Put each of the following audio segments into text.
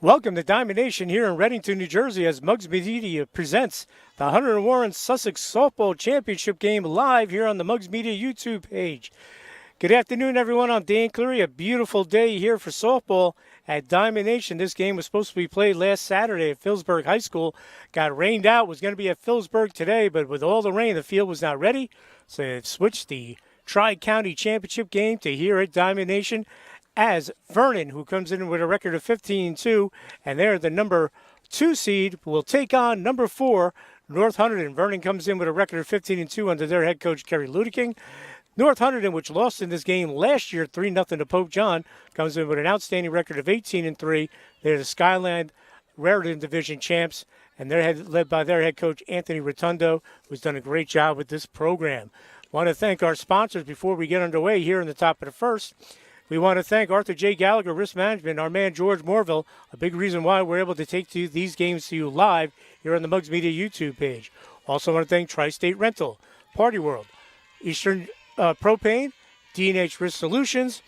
Welcome to Diamond Nation here in Reddington, New Jersey, as Muggs Media presents the Hunterdon Warren Sussex Softball Championship game live here on the Muggs Media YouTube page. Good afternoon, everyone. I'm Dan Cleary. A beautiful day here for softball at Diamond Nation. This game was supposed to be played last Saturday at Phillipsburg High School. Got rained out. Was going to be at Phillipsburg today, but with all the rain, the field was not ready. So they've switched the Tri-County Championship game to here at Diamond Nation, as Vernon, who comes in with a record of 15-2, and they're the number 2 seed, will take on number 4, North Hunterdon. Vernon comes in with a record of 15-2 under their head coach, Kerry Ludeking. North Hunterdon, which lost in this game last year 3-0 to Pope John, comes in with an outstanding record of 18-3. They're the Skyland Raritan Division champs, and they're led by their head coach, Anthony Rotundo, who's done a great job with this program. Want to thank our sponsors before we get underway here in the top of the first. We want to thank Arthur J. Gallagher Risk Management, our man George Morville, a big reason why we're able to take these games to you live here on the Muggs Media YouTube page. Also want to thank Tri-State Rental, Party World, Eastern Propane, D&H Risk Solutions,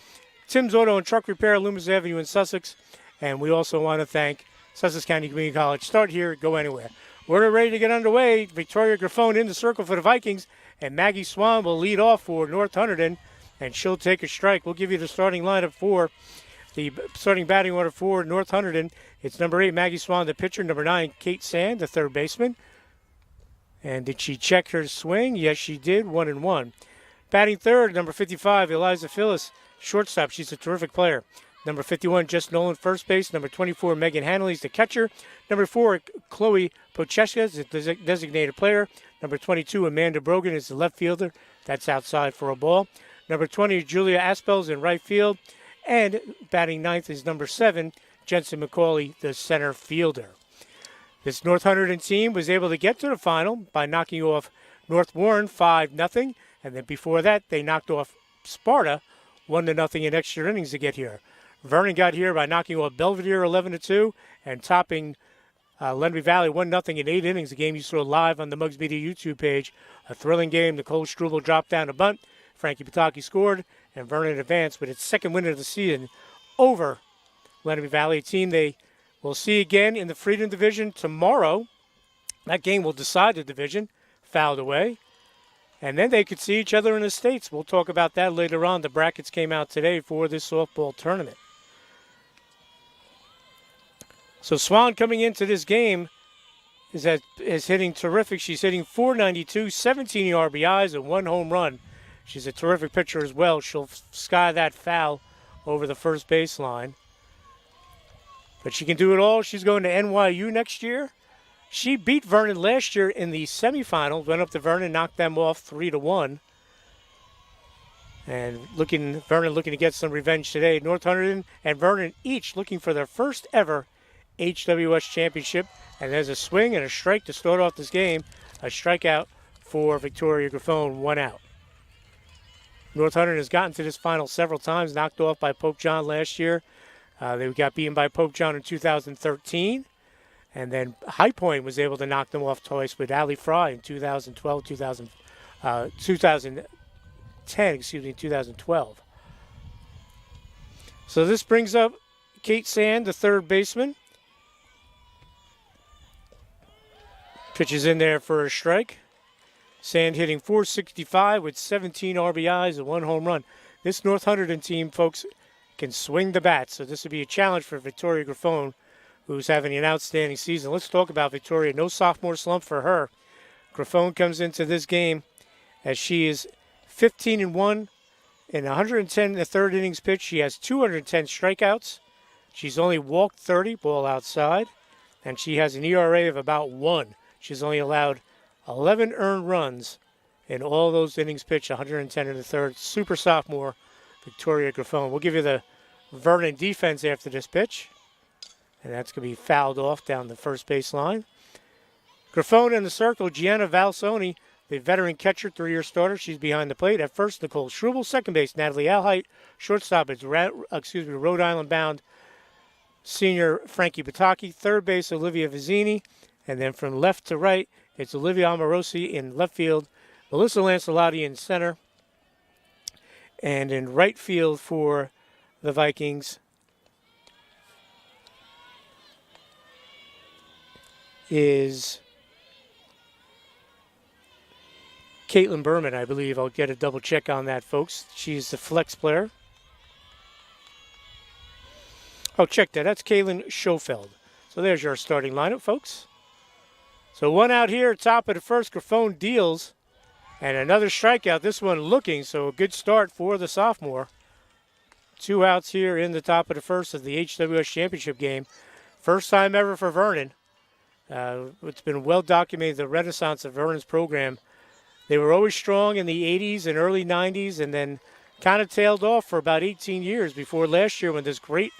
Tim's Auto and Truck Repair, Loomis Avenue in Sussex, and we also want to thank Sussex County Community College. Start here, go anywhere. We're ready to get underway. Victoria Grafone in the circle for the Vikings, and Maggie Swan will lead off for North Hunterdon, and she'll take a strike. We'll give you the starting lineup for the starting batting order for North Hunterdon. It's number 8, Maggie Swan, the pitcher. Number 9, Kate Sand, the third baseman. And did she check her swing? Yes, she did. 1-1. Batting third, number 55, Eliza Phyllis, shortstop. She's a terrific player. Number 51, Jess Nolan, first base. Number 24, Megan Hanley's the catcher. Number 4, Chloe Pocheska is the designated player. Number 22, Amanda Brogan is the left fielder. That's outside for a ball. Number 20, Julia Aspels in right field. And batting ninth is number 7, Jensen McCauley, the center fielder. This North Hunterdon team was able to get to the final by knocking off North Warren 5-0. And then before that, they knocked off Sparta 1-0 in extra innings to get here. Vernon got here by knocking off Belvedere 11-2 and topping Lenby Valley 1-0 in 8 innings, a game you saw live on the Muggs Media YouTube page. A thrilling game. Nicole Struble dropped down a bunt. Frankie Pataki scored, and Vernon advanced with its second win of the season over Lenby Valley, a team they will see again in the Freedom Division tomorrow. That game will decide the division, fouled away. And then they could see each other in the States. We'll talk about that later on. The brackets came out today for this softball tournament. So Swan coming into this game is hitting terrific. She's hitting .492, 17 RBIs, and 1 home run. She's a terrific pitcher as well. She'll sky that foul over the first baseline. But she can do it all. She's going to NYU next year. She beat Vernon last year in the semifinals. Went up to Vernon, knocked them off 3-1. And Vernon looking to get some revenge today. North Hunterdon and Vernon each looking for their first ever HWS championship. And there's a swing and a strike to start off this game. A strikeout for Victoria Grafone, 1 out. North Hunterdon has gotten to this final several times, knocked off by Pope John last year. They got beaten by Pope John in 2013. And then High Point was able to knock them off twice with Allie Fry in 2010, 2012. So this brings up Kate Sand, the third baseman. Pitches in there for a strike. Sand hitting .465 with 17 RBIs and 1 home run. This North Hunterdon team, folks, can swing the bat. So this would be a challenge for Victoria Grafone, who's having an outstanding season. Let's talk about Victoria. No sophomore slump for her. Grafone comes into this game as she is 15-1 in 110 in the third innings pitch. She has 210 strikeouts. She's only walked 30, ball outside, and she has an ERA of about 1. She's only allowed 11 earned runs in all those innings pitched, 110 in the third. Super sophomore Victoria Grafone. We'll give you the Vernon defense after this pitch. And that's going to be fouled off down the first baseline. Grafone in the circle, Gianna Valsoni, the veteran catcher, 3-year starter. She's behind the plate. At first, Nicole Struble. Second base, Natalie Alheit. Shortstop is Rhode Island-bound senior Frankie Pataki. Third base, Olivia Vizzini. And then from left to right, it's Olivia Amorosi in left field, Melissa Lancelotti in center. And in right field for the Vikings, is Caitlin Berman, I believe. I'll get a double check on that, folks. She's the flex player. Oh, check that. That's Kaylin Schofeld. So there's your starting lineup, folks. So one out here, top of the first. Grafone deals. And another strikeout. This one looking, so a good start for the sophomore. 2 outs here in the top of the first of the HWS Championship game. First time ever for Vernon. It's been well documented, the renaissance of Vernon's program. They were always strong in the 80s and early 90s and then kind of tailed off for about 18 years before last year when this great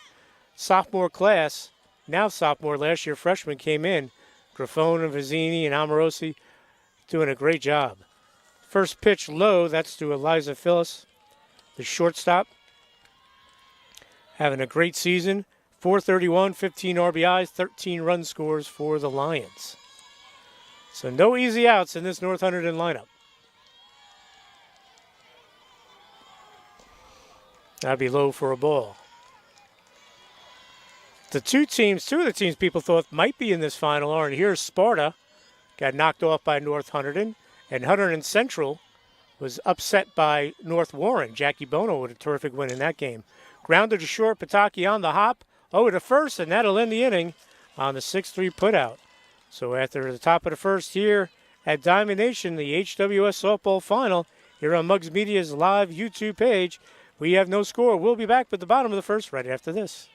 sophomore class, now sophomore, last year freshman, came in. Grafone and Vizzini and Amorosi doing a great job. First pitch low, that's to Eliza Phyllis, the shortstop. Having a great season. 431, 15 RBIs, 13 run scores for the Lions. So no easy outs in this North Hunterdon lineup. That'd be low for a ball. Two of the teams people thought might be in this final aren't here. Sparta got knocked off by North Hunterdon, and Hunterdon Central was upset by North Warren. Jackie Bono with a terrific win in that game. Grounded to short, Pataki on the hop, over to first, and that'll end the inning on the 6-3 putout. So after the top of the first here at Diamond Nation, the HWS Softball Final, here on Muggs Media's live YouTube page, we have no score. We'll be back with the bottom of the first right after this.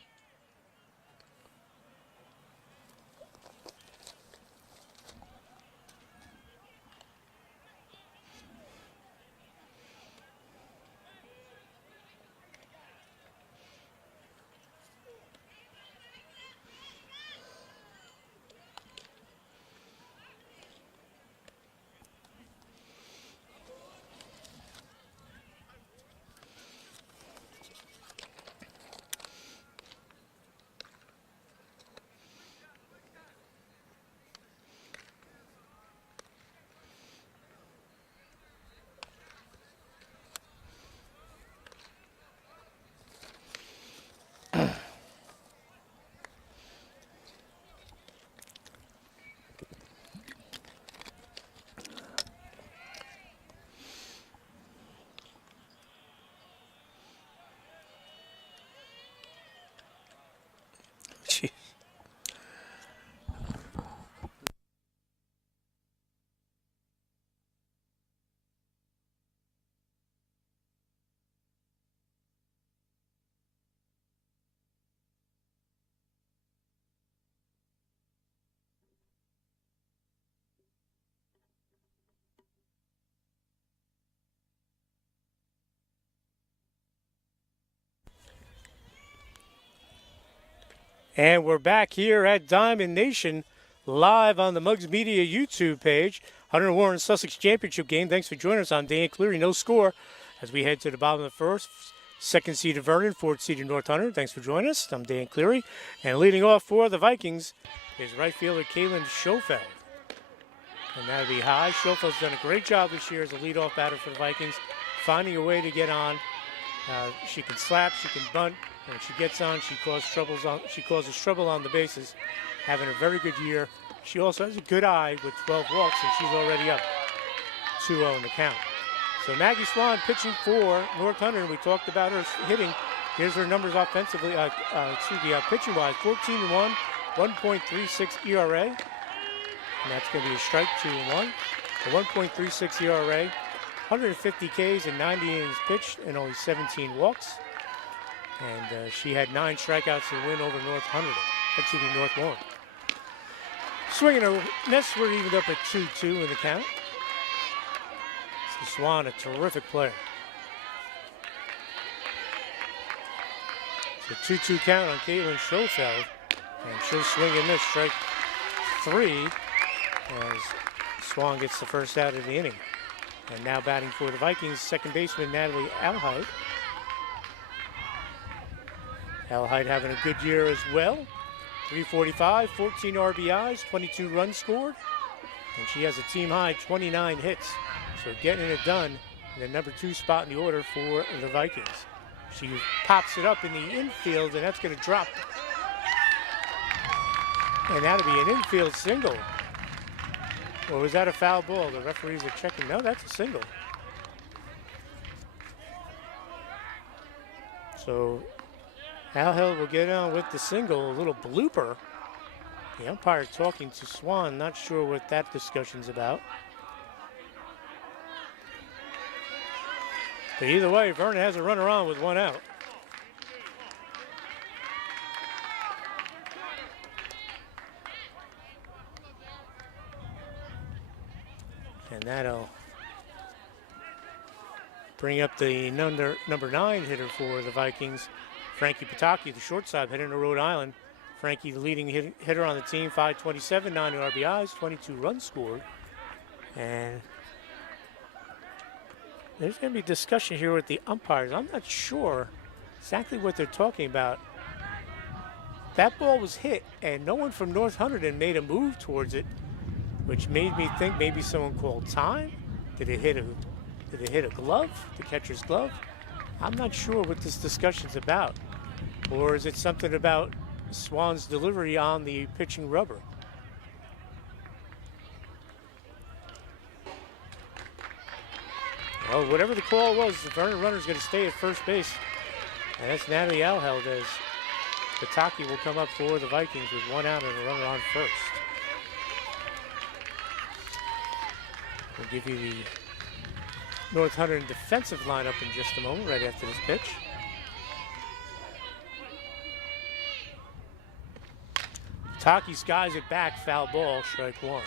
And we're back here at Diamond Nation, live on the Muggs Media YouTube page. Hunter Warren Sussex Championship game. Thanks for joining us. I'm Dan Cleary. No score as we head to the bottom of the first. Second seed of Vernon, fourth seed of North Hunter. Thanks for joining us. I'm Dan Cleary. And leading off for the Vikings is right fielder Kaylin Schofeld. And that'll be high. Schofeld's done a great job this year as a leadoff batter for the Vikings, finding a way to get on. She can slap, she can bunt. When she gets on, she causes trouble on the bases, having a very good year. She also has a good eye with 12 walks, and she's already up 2-0 in the count. So Maggie Swan pitching for North Hunterdon. We talked about her hitting. Here's her numbers offensively, pitching-wise. 14-1, 1.36 ERA. And that's going to be a strike, 2-1. A 1.36 ERA, 150 Ks and 90 innings pitched, and only 17 walks. And she had 9 strikeouts to win over North Warren. Swinging a miss, we're evened up at 2-2 in the count. So Swan, a terrific player. So 2-2 count on Caitlin Schofeld. And she'll swing and miss, strike 3, as Swan gets the first out of the inning. And now batting for the Vikings, second baseman Natalie Alhide. Alhide having a good year as well. 345, 14 RBIs, 22 runs scored. And she has a team high 29 hits. So getting it done in the number 2 spot in the order for the Vikings. She pops it up in the infield, and that's going to drop And that'll be an infield single. Or was that a foul ball? The referees are checking. No, that's a single. So Al Hill will get on with the single. A little blooper. The umpire talking to Swan. Not sure what that discussion's about. But either way, Vernon has a runner on with one out. And that'll bring up the number 9 hitter for the Vikings, Frankie Pataki, the shortstop, heading to Rhode Island. Frankie, the leading hitter on the team, 527, 9 RBIs, 22 runs scored. And there's going to be discussion here with the umpires. I'm not sure exactly what they're talking about. That ball was hit, and no one from North Hunterdon made a move towards it, which made me think maybe someone called time. Did it hit a glove, the catcher's glove? I'm not sure what this discussion's about. Or is it something about Swan's delivery on the pitching rubber? Well, whatever the call was, the Vernon runner's going to stay at first base. And that's Natalie Alheld as Pataki will come up for the Vikings with one out and a runner on first. We'll give you the North Hunterdon defensive lineup in just a moment, right after this pitch. Pataki skies it back, foul ball, strike one.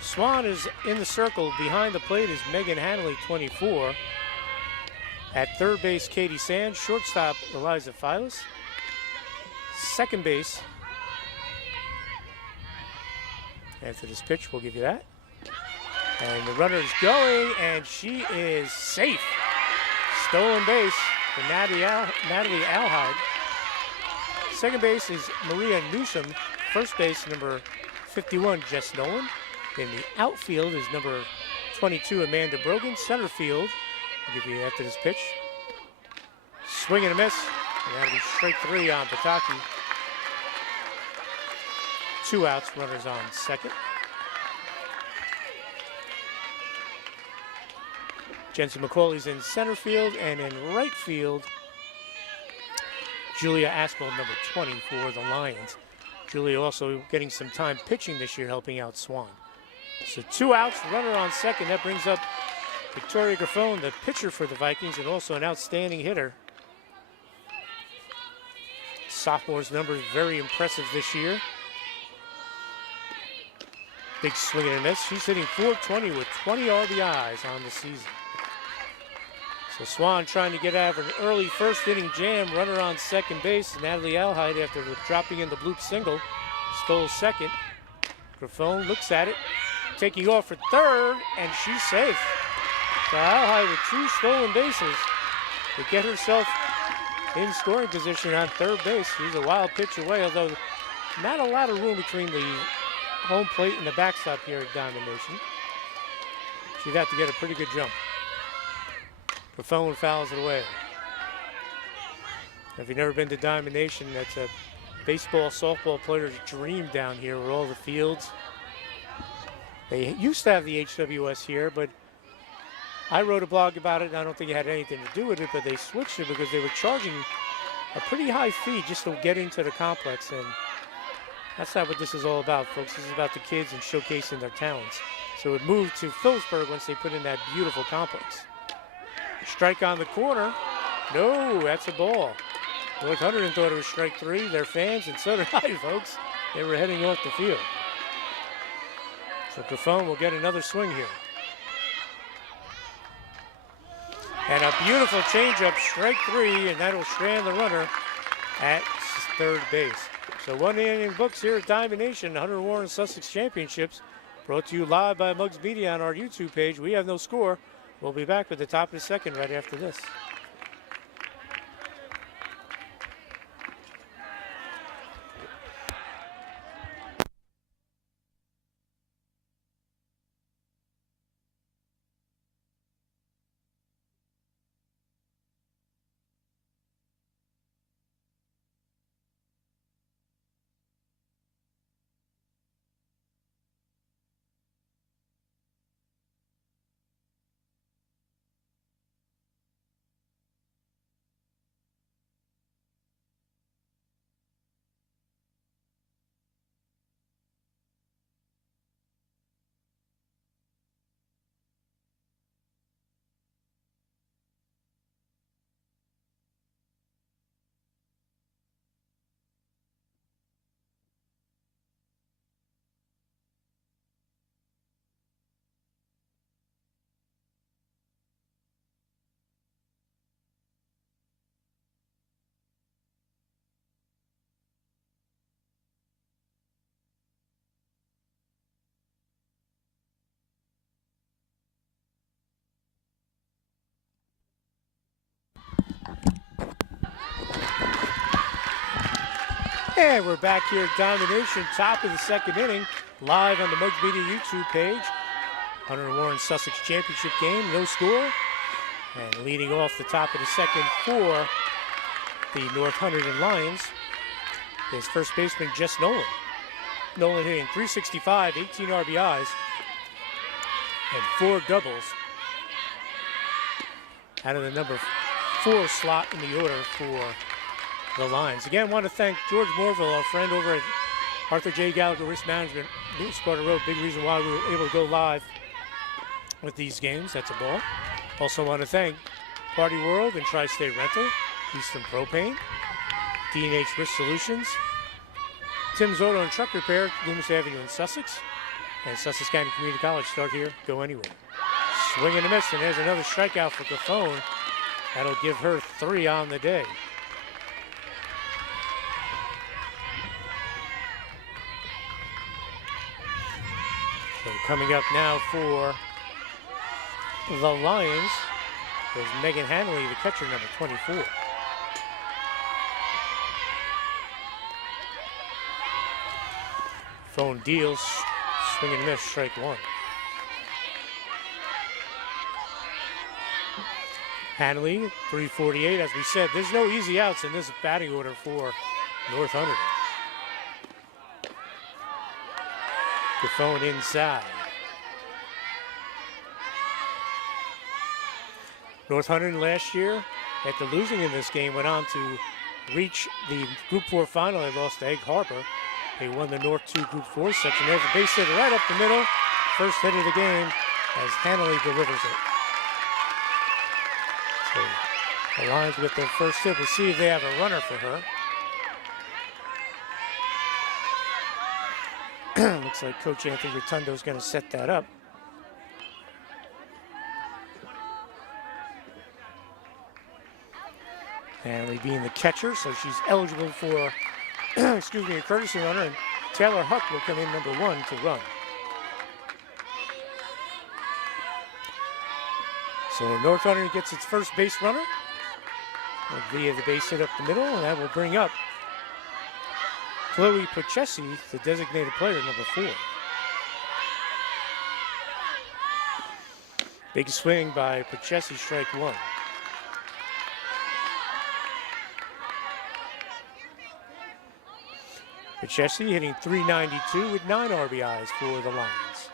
Swan is in the circle. Behind the plate is Megan Hanley, 24. At third base, Katie Sands. Shortstop, Eliza Files. Second base. After this pitch, we'll give you that. And the runner is going, and she is safe. Stolen base for Natalie Alhide. Second base is Maria Newsom. First base, number 51, Jess Nolan. In the outfield is number 22, Amanda Brogan. Center field, I'll give you after this pitch. Swing and a miss, and that'll be straight three on Pataki. 2 outs, runners on second. Jensen McCauley's in center field, and in right field, Julia Aspel, number 20 for the Lions. Julia also getting some time pitching this year, helping out Swan. So 2 outs, runner on second. That brings up Victoria Graffone, the pitcher for the Vikings, and also an outstanding hitter. Sophomore's numbers very impressive this year. Big swing and a miss. She's hitting .420 with 20 RBIs on the season. So Swan trying to get out of an early first inning jam. Runner on second base. Natalie Alhide, after dropping in the bloop single, stole second. Graffone looks at it, taking off for third, and she's safe. So Alhide with 2 stolen bases to get herself in scoring position on third base. She's a wild pitch away, although not a lot of room between the home plate and the backstop here at Diamond Nation. She'd have to get a pretty good jump. Graffone fouls it away. If you've never been to Diamond Nation, that's a baseball, softball player's dream down here with all the fields. They used to have the HWS here, but I wrote a blog about it, and I don't think it had anything to do with it, but they switched it because they were charging a pretty high fee just to get into the complex, and that's not what this is all about, folks. This is about the kids and showcasing their talents. So it moved to Phillipsburg once they put in that beautiful complex. Strike on the corner. No, that's a ball. North Hunterdon thought it was strike 3. They're fans, and so did I, folks. They were heading off the field. So Graffone will get another swing here. And a beautiful changeup, strike 3, and that'll strand the runner at third base. So 1 inning books here at Diamond Nation, Hunter Warren Sussex Championships, brought to you live by Muggs Media on our YouTube page. We have no score. We'll be back with the top of the second right after this. And we're back here at Domination, top of the second inning, live on the Mugs Media YouTube page. Hunter Warren Sussex Championship game, no score. And leading off the top of the second for the North Hunterdon Lions is first baseman Jess Nolan. Nolan hitting .365, 18 RBIs, and 4 doubles out of the number 4 slot in the order for the Lions. Again, want to thank George Morville, our friend over at Arthur J. Gallagher Risk Management, Sparta Road. Big reason why we were able to go live with these games. That's a ball. Also want to thank Party World and Tri-State Rental, Eastern Propane, D&H Risk Solutions, Tim's Auto and Truck Repair, Loomis Avenue in Sussex, and Sussex County Community College. Start here, go anywhere. Swing and a miss, and there's another strikeout for Gaffone. That'll give her 3 on the day. So coming up now for the Lions is Megan Hanley, the catcher, number 24. Phone deals, swing and miss, strike 1. Hanley, .348. As we said, there's no easy outs in this batting order for North Hunterdon. The phone inside. North Hunterdon last year, after losing in this game, went on to reach the Group 4 final. They lost to Egg Harbor. They won the North 2 Group 4 section. There's a base hit right up the middle. First hit of the game as Hanley delivers it. So the Lions with their first hit. We'll see if they have a runner for her. Looks like Coach Anthony Rotundo is going to set that up. Hanley being the catcher, so she's eligible for excuse me, a courtesy runner, and Taylor Huck will come in number 1 to run. So North Hunterdon gets its first base runner via the base hit up the middle, and that will bring up Chloe Pochesi, the designated player, number 4. Big swing by Pochesi, strike 1. Pochesi hitting .392 with 9 RBIs for the Lions.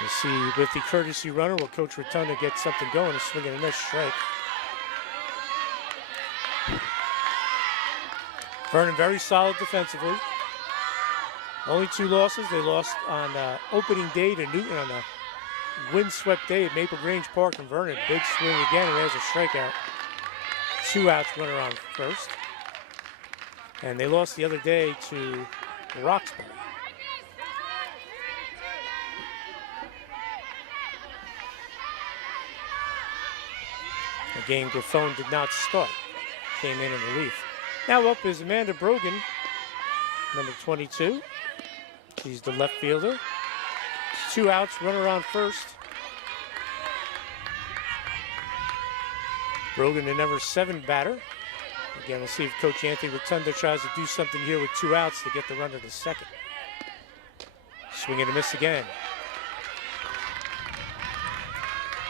We'll see with the courtesy runner, will Coach Rotundo get something going, a swing and a miss, strike. Vernon very solid defensively. Only 2 losses. They lost on opening day to Newton on a windswept day at Maple Grange Park in Vernon. Big swing again, and there's a strikeout. 2 outs, runner on first. And they lost the other day to Roxbury. Again, Gaffone did not start. Came in relief. Now up is Amanda Brogan, number 22. She's the left fielder. 2 outs, runner on first. Brogan, the number 7 batter. Again, we'll see if Coach Anthony Rotundo tries to do something here with 2 outs to get the runner to second. Swing and a miss again.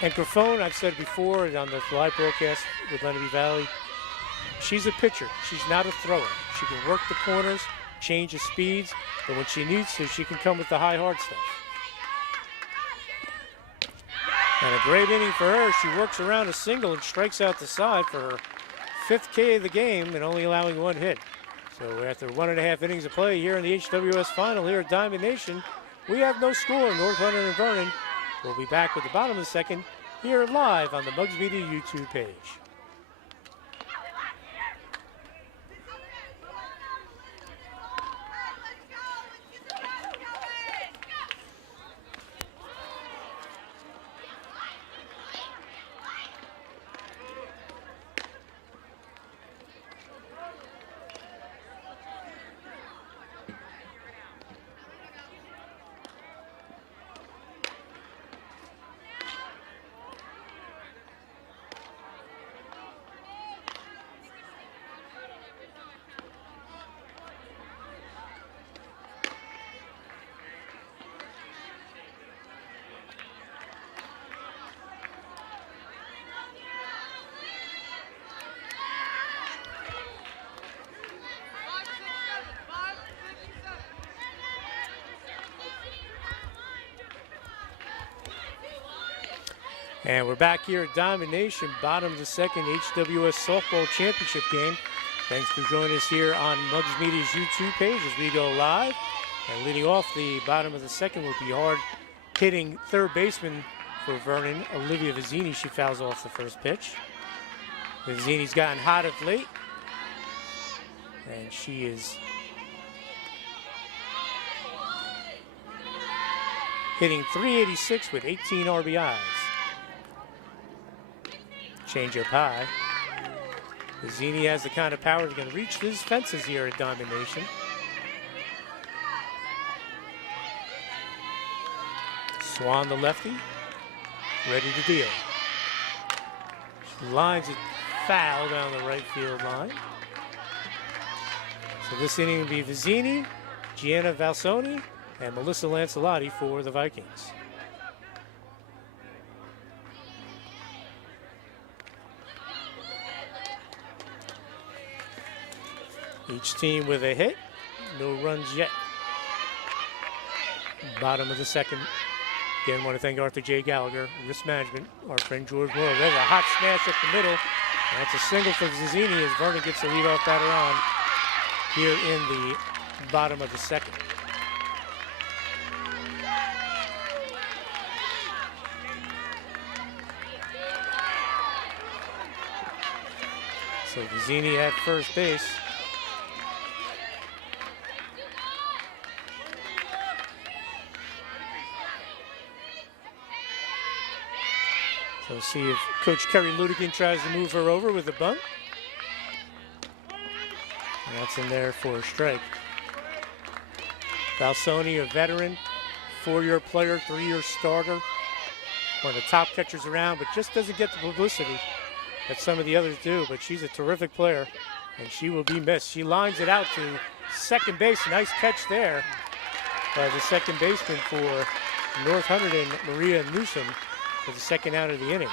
And Gaffone, I've said before on the live broadcast with Lenape Valley, she's a pitcher. She's not a thrower. She can work the corners, change the speeds, but when she needs to, she can come with the high, hard stuff. And a great inning for her. She works around a single and strikes out the side for her 5th K of the game and only allowing 1 hit. So after 1.5 innings of play here in the HWS final here at Diamond Nation, we have no score. North Hunterdon and Vernon will be back with the bottom of the second here live on the Mugs Media YouTube page. And we're back here at Diamond Nation, bottom of the second HWS Softball Championship game. Thanks for joining us here on Mugs Media's YouTube page as we go live. And leading off the bottom of the second will be hard-hitting third baseman for Vernon, Olivia Vizzini. She fouls off the first pitch. Vizzini's gotten hot of late, and she is hitting .386 with 18 RBIs. Change up high. Vizzini has the kind of power that can reach these fences here at Diamond Nation. Swan, the lefty, ready to deal. She lines it foul down the right field line. So this inning will be Vizzini, Gianna Valsoni, and Melissa Lancelotti for the Vikings. Each team with a hit, no runs yet. Bottom of the second. Again, want to thank Arthur J. Gallagher, Risk Management, our friend George Moore. There's a hot smash up the middle. That's a single for Vizzini as Vernon gets the leadoff batter on here in the bottom of the second. So Vizzini at first base. So see if Coach Kerry Ludigan tries to move her over with a bunt. And that's in there for a strike. Valsoni, a veteran, 4-year player, 3-year starter. One of the top catchers around, but just doesn't get the publicity that some of the others do. But she's a terrific player, and she will be missed. She lines it out to second base. Nice catch there by the second baseman for North Hunterdon, Maria Newsom, for the second out of the inning.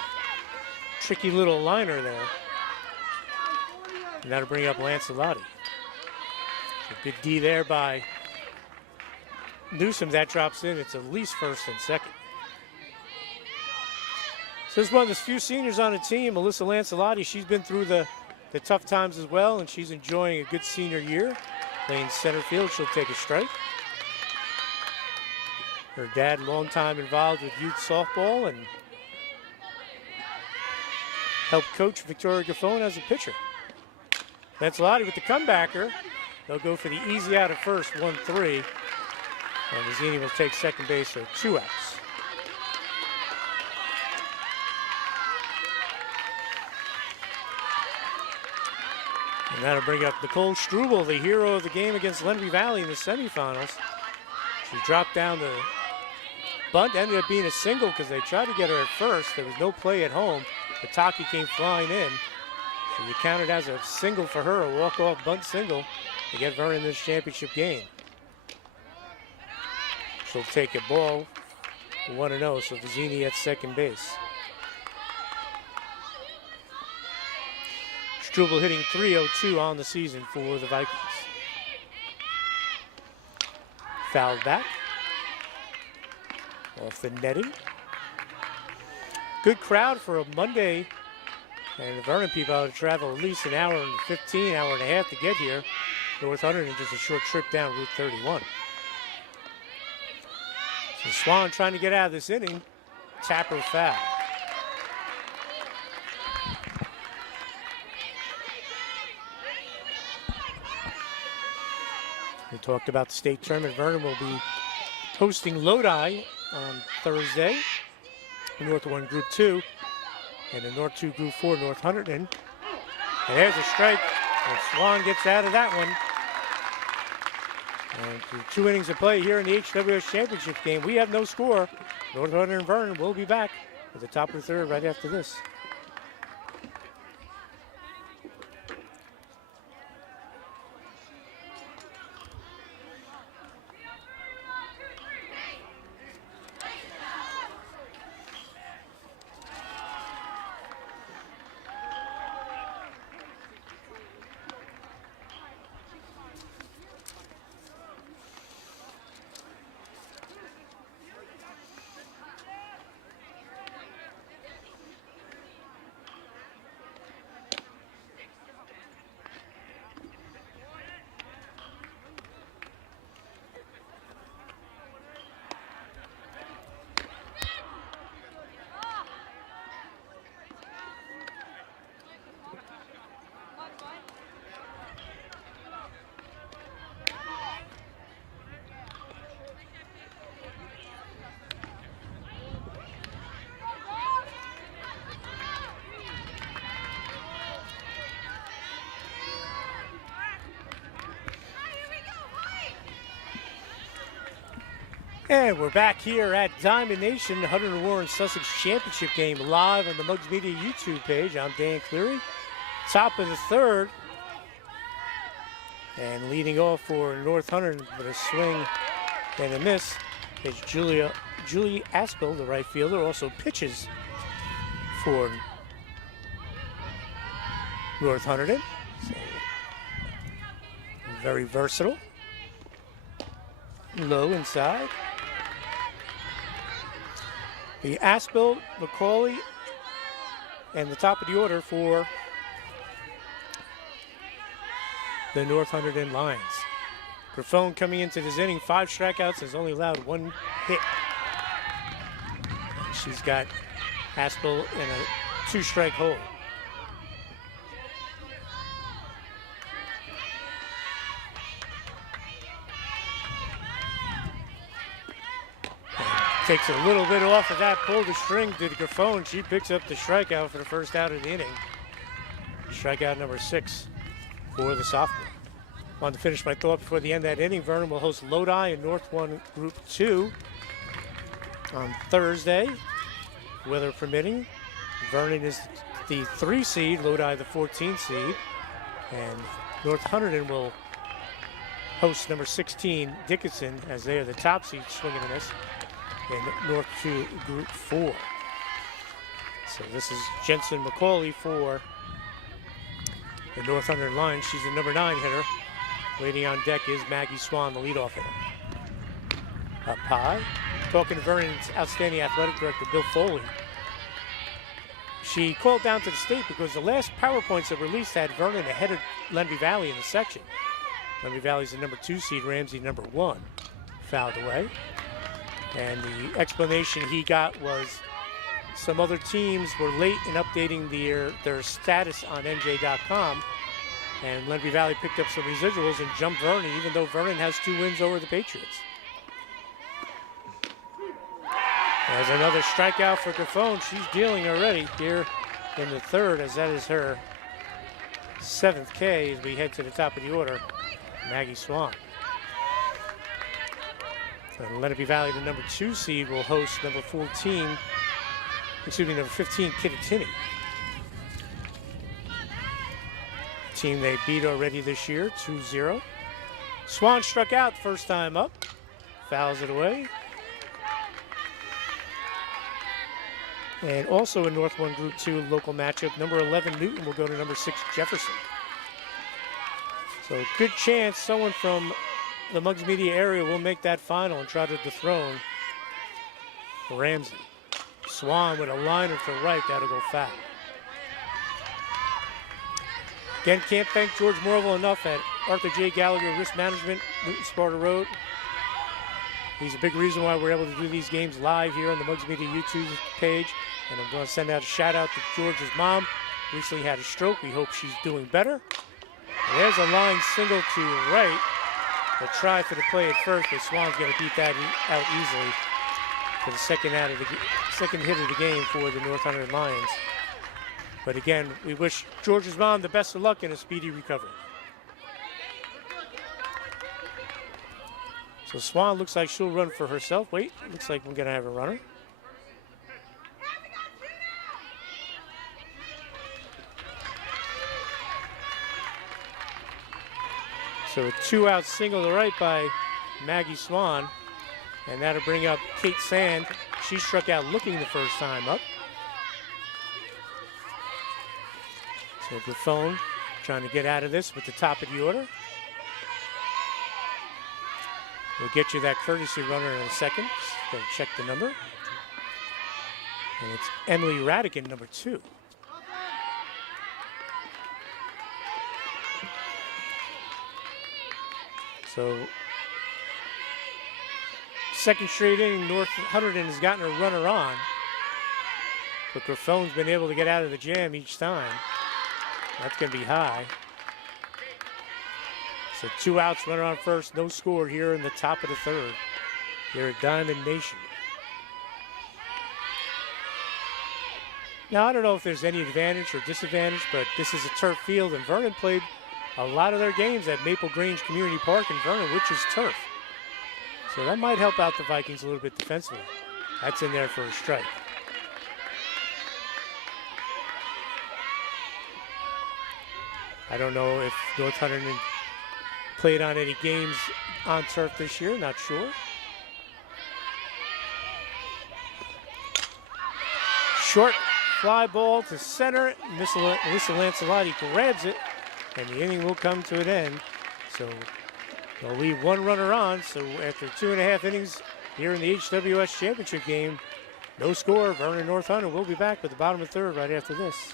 Tricky little liner there. And that'll bring up Lancelotti. So big D there by Newsom. That drops in. It's at least first and second. So this is one of the few seniors on the team, Melissa Lancelotti. She's been through the tough times as well, and she's enjoying a good senior year. Playing center field, she'll take a strike. Her dad, long time involved with youth softball and helped coach Victoria Gaffone as a pitcher. Lancelotti with the comebacker. They'll go for the easy out at first, 1-3. And Vizzini will take second base, so 2 outs. And that'll bring up Nicole Struble, the hero of the game against Lenby Valley in the semifinals. She dropped down the bunt, ended up being a single because they tried to get her at first. There was no play at home. Pataki came flying in. So you count it as a single for her, a walk-off bunt single to get Vernon this championship game. She'll take a ball, 1-0, so Vizzini at second base. Struble hitting .302 on the season for the Vikings. Fouled back. Off the netting. Good crowd for a Monday. And the Vernon people had to travel at least an hour and 15, hour and a half to get here. North Hunterdon just a short trip down Route 31. So Swan trying to get out of this inning. Tapper foul. We talked about the state tournament. Vernon will be hosting Lodi on Thursday. North 1 Group 2. And in North 2 Group 4, North Hunterdon. And there's a strike. And Swan gets out of that one. And through 2 innings of play here in the HWS Championship game, we have no score. North Hunterdon and Vernon will be back at the top of the third right after this. And we're back here at Diamond Nation, Hunterdon Warren Sussex Championship game live on the Mugs Media YouTube page. I'm Dan Cleary. Top of the third. And leading off for North Hunterdon with a swing and a miss is Julie Aspel, the right fielder, also pitches for North Hunterdon. So, very versatile. Low inside. The Aspel, McCauley, and the top of the order for the North Hunterdon Lions. Grafone coming into this inning, 5 strikeouts, has only allowed 1 hit. She's got Aspel in a 2-strike hole. Takes a little bit off of that, pulled the string to the Grafone. She picks up the strikeout for the first out of the inning. Strikeout number 6 for the sophomore. Want to finish my thought before the end of that inning. Vernon will host Lodi in North 1 Group 2 on Thursday, weather permitting. Vernon is the 3 seed, Lodi the 14 seed. And North Hunterdon will host number 16, Dickinson, as they are the top seed swinging a miss in North 2 Group 4. So this is Jensen McCauley for the North Hunterdon Lions. She's the number 9 hitter. Waiting on deck is Maggie Swan, the leadoff hitter. Up high. Talking to Vernon's outstanding athletic director, Bill Foley. She called down to the state because the last PowerPoints that were released had Vernon ahead of Lenby Valley in the section. Lenby Valley's the number 2 seed, Ramsey number 1. Fouled away. And the explanation he got was some other teams were late in updating their status on NJ.com, and Lenby Valley picked up some residuals and jumped Vernon, even though Vernon has 2 wins over the Patriots. There's another strikeout for Grafone. She's dealing already here in the third, as that is her 7th K as we head to the top of the order, Maggie Swan. And Lenby Valley, the number 2 seed, will host number 15, Kittatinny. Team they beat already this year, 2-0. Swan struck out the first time up, fouls it away. And also in North 1 Group 2 local matchup, number 11 Newton will go to number 6 Jefferson. So good chance someone from the Mugs Media area will make that final and try to dethrone Ramsey. Swan with a liner to right, that'll go foul. Again, can't thank George Morville enough at Arthur J. Gallagher Risk Management, Newton Sparta Road. He's a big reason why we're able to do these games live here on the Mugs Media YouTube page. And I'm going to send out a shout out to George's mom. Recently had a stroke. We hope she's doing better. And there's a line single to right. A try for the play at first, but Swan's going to beat that out easily for the second hit of the game for the North Hunterdon Lions. But again, we wish George's mom the best of luck and a speedy recovery. So Swan looks like she'll run for herself. Wait, looks like we're going to have a runner. So a 2-out single to right by Maggie Swan. And that'll bring up Kate Sand. She struck out looking the first time up. So Grafone trying to get out of this with the top of the order. We'll get you that courtesy runner in a second. Just gonna check the number. And it's Emily Radigan, number 2. So, second straight inning, North Hunterdon has gotten a runner on. But Grafone's been able to get out of the jam each time. That's going to be high. So 2 outs, runner on first, no score here in the top of the third. Here at Diamond Nation. Now, I don't know if there's any advantage or disadvantage, but this is a turf field, and Vernon played a lot of their games at Maple Grange Community Park in Vernon, which is turf. So that might help out the Vikings a little bit defensively. That's in there for a strike. I don't know if North Hunterdon played on any games on turf this year, not sure. Short fly ball to center. Melissa Lancelotti grabs it, and the inning will come to an end. So they'll leave one runner on. So after 2.5 innings here in the HWS Championship game, no score. Vernon North Hunterdon will be back with the bottom of the third right after this.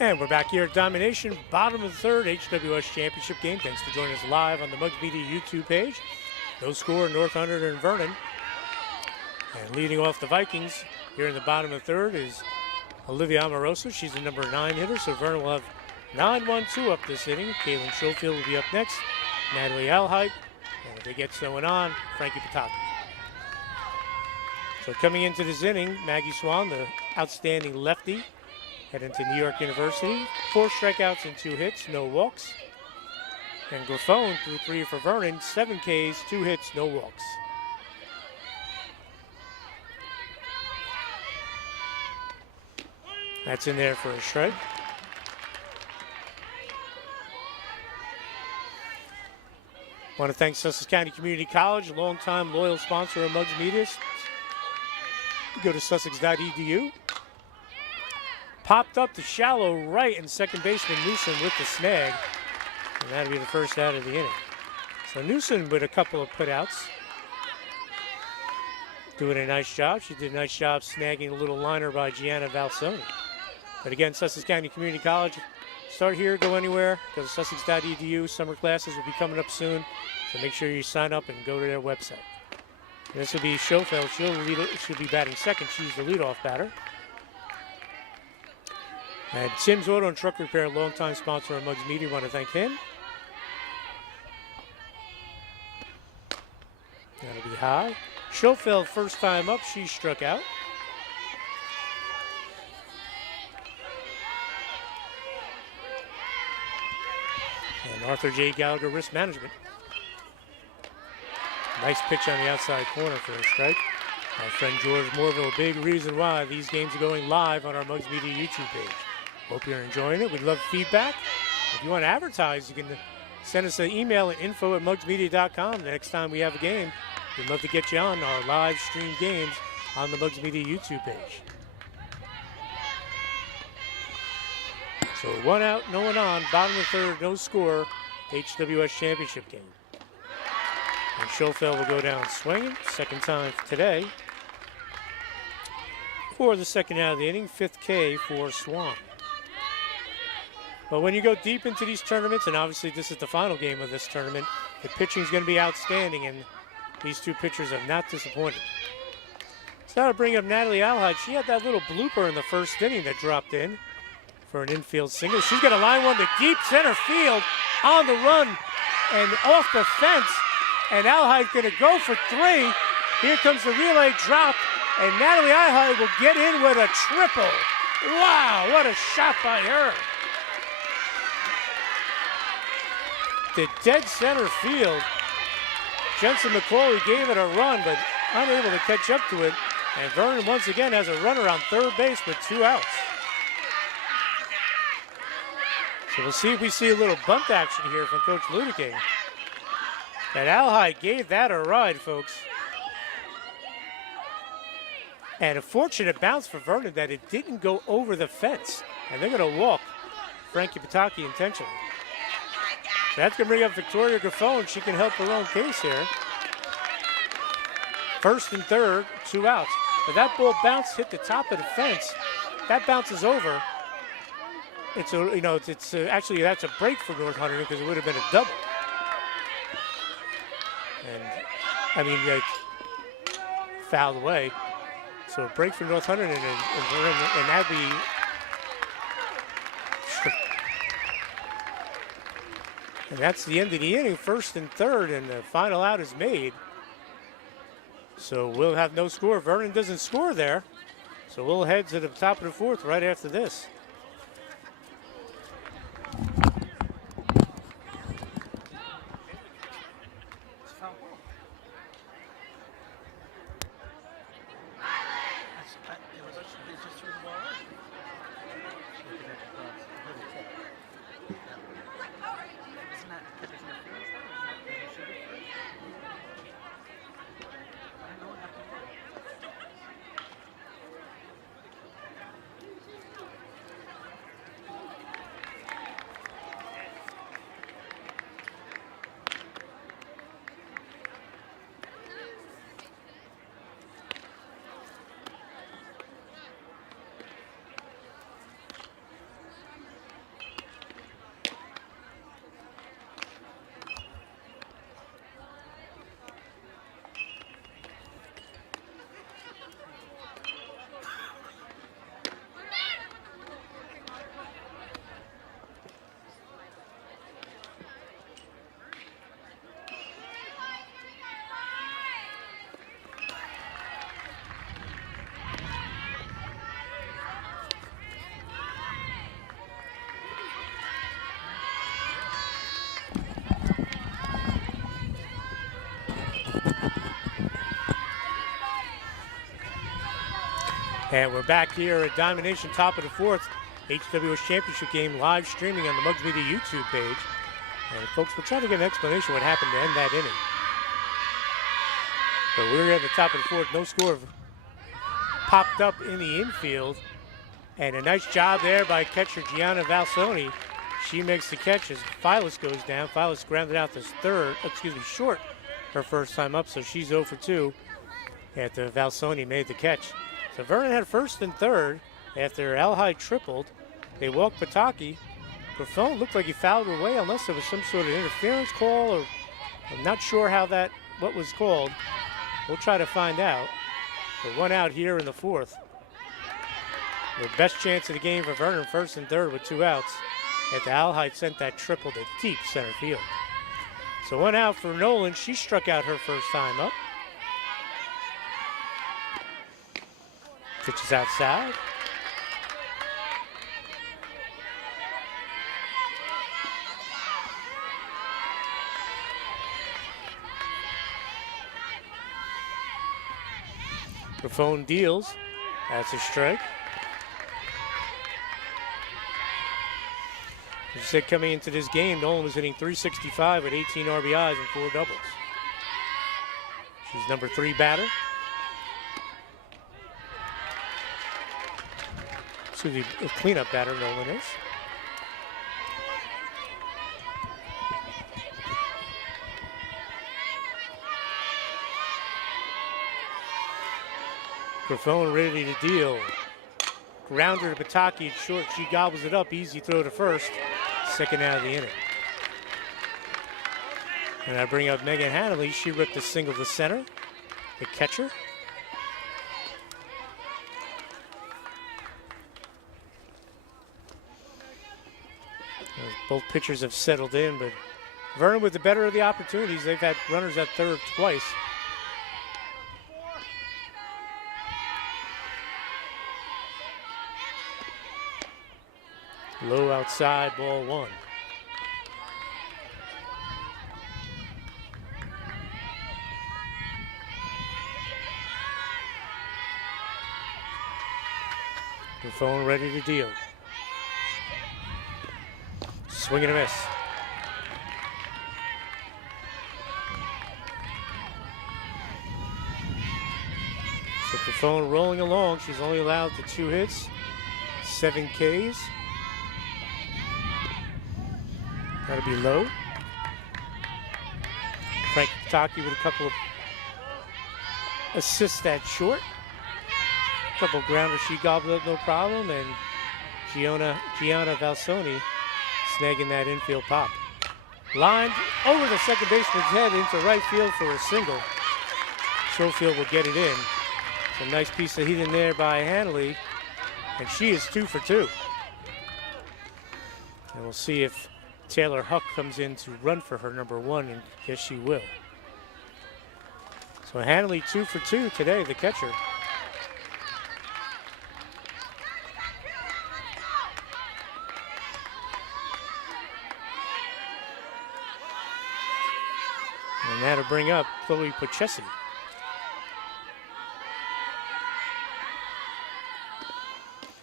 And we're back here at Domination, bottom of the third, HWS Championship game. Thanks for joining us live on the Mugs Media YouTube page. No score, North Hunterdon and Vernon. And leading off the Vikings here in the bottom of the third is Olivia Amoroso. She's the number 9 hitter, so Vernon will have 9-1-2 up this inning. Kaylin Schofield will be up next. Natalie Alheit. And if they get someone on, Frankie Pataki. So coming into this inning, Maggie Swan, the outstanding lefty, heading to New York University. 4 strikeouts and 2 hits, no walks. And Grafone threw 3 for Vernon, 7 Ks, 2 hits, no walks. That's in there for a strike. Want to thank Sussex County Community College, a longtime loyal sponsor of Mugs Media. Go to sussex.edu. Popped up to shallow right, and second baseman Newsom with the snag. And that'll be the first out of the inning. So Newsom with a couple of putouts. Doing a nice job. She did a nice job snagging a little liner by Gianna Valsoni. But again, Sussex County Community College. Start here, go anywhere. Go to sussex.edu. Summer classes will be coming up soon. So make sure you sign up and go to their website. And this will be Schofield. She'll be batting second. She's the leadoff batter. And Tim's Auto and Truck Repair, longtime sponsor of Mugs Media. Want to thank him. That'll be high. Schofield, first time up, she struck out. And Arthur J. Gallagher, wrist management. Nice pitch on the outside corner for a strike. Our friend George Morville, a big reason why these games are going live on our Mugs Media YouTube page. Hope you're enjoying it. We'd love feedback. If you want to advertise, you can send us an email at info@mugsmedia.com. The next time we have a game, we'd love to get you on our live stream games on the Mugs Media YouTube page. So 1 out, no one on. Bottom of the third, no score. HWS Championship game. And Schofield will go down swinging. Second time today. For the second out of the inning, 5th K for Swan. But when you go deep into these tournaments, and obviously this is the final game of this tournament, the pitching is going to be outstanding, and these two pitchers have not disappointed. So now to bring up Natalie Alheit. She had that little blooper in the first inning that dropped in for an infield single. She's going to line one to deep center field on the run and off the fence. And Alheit going to go for 3. Here comes the relay drop, and Natalie Alheit will get in with a triple. Wow, what a shot by her. To dead center field. Jensen McCauley gave it a run, but unable to catch up to it. And Vernon once again has a runner on third base with 2 outs. So we'll see if we see a little bunt action here from Coach Ludeking. And Alheit gave that a ride, folks. And a fortunate bounce for Vernon that it didn't go over the fence. And they're going to walk Frankie Pataki intentionally. So that's going to bring up Victoria Graffone. She can help her own case here. First and third, 2 outs. But that ball bounced, hit the top of the fence. That bounces over. It's a, you know, it's actually that's a break for North Hunterdon because it would have been a double. And I mean, like, fouled away. So a break for North Hunterdon, and that'd be. And that's the end of the inning, first and third, and the final out is made. So we'll have no score. Vernon doesn't score there. So we'll head to the top of the fourth right after this. And we're back here at Diamond Nation, top of the fourth. HWS Championship game live streaming on the Mugs Media YouTube page. And folks, we're trying to get an explanation what happened to end that inning. But we're at the top of the fourth. No score popped up in the infield. And a nice job there by catcher Gianna Valsoni. She makes the catch as Philis goes down. Philis grounded out to short her first time up, so she's 0 for 2 after Valsoni made the catch. So Vernon had first and third after Alhide tripled. They walked Pataki. Graffone looked like he fouled away unless there was some sort of interference call, or I'm not sure what was called. We'll try to find out. But 1 out here in the fourth. The best chance of the game for Vernon, first and third with 2 outs. After Alhide sent that triple to deep center field. So 1 out for Nolan. She struck out her first time up. Pitches outside. Graffone deals. That's a strike. As I said, coming into this game, Nolan was hitting .365 with 18 RBIs and 4 doubles. She's number 3 batter. Excuse me, a cleanup batter, Nolan is. Graffone ready to deal. Grounder to Pataki at short. She gobbles it up. Easy throw to first. Second out of the inning. And I bring up Megan Hanley. She ripped a single to center. The catcher. Both pitchers have settled in, but Vernon with the better of the opportunities. They've had runners at third twice. Low outside, ball 1. Graffone ready to deal. Swing and a miss. So the phone rolling along. She's only allowed to 2 hits, 7 Ks. That'll be low. Frank Taki with a couple of assists at short. A couple of grounders she gobbled up, no problem. And Gianna Valsoni snagging that infield pop. Lined over the second baseman's head into right field for a single. Schofield will get it in. It's a nice piece of heat in there by Hanley. And she is 2 for 2. And we'll see if Taylor Huck comes in to run for her number 1, and yes, she will. So Hanley 2 for 2 today, the catcher. And that'll bring up Chloe Pochesi.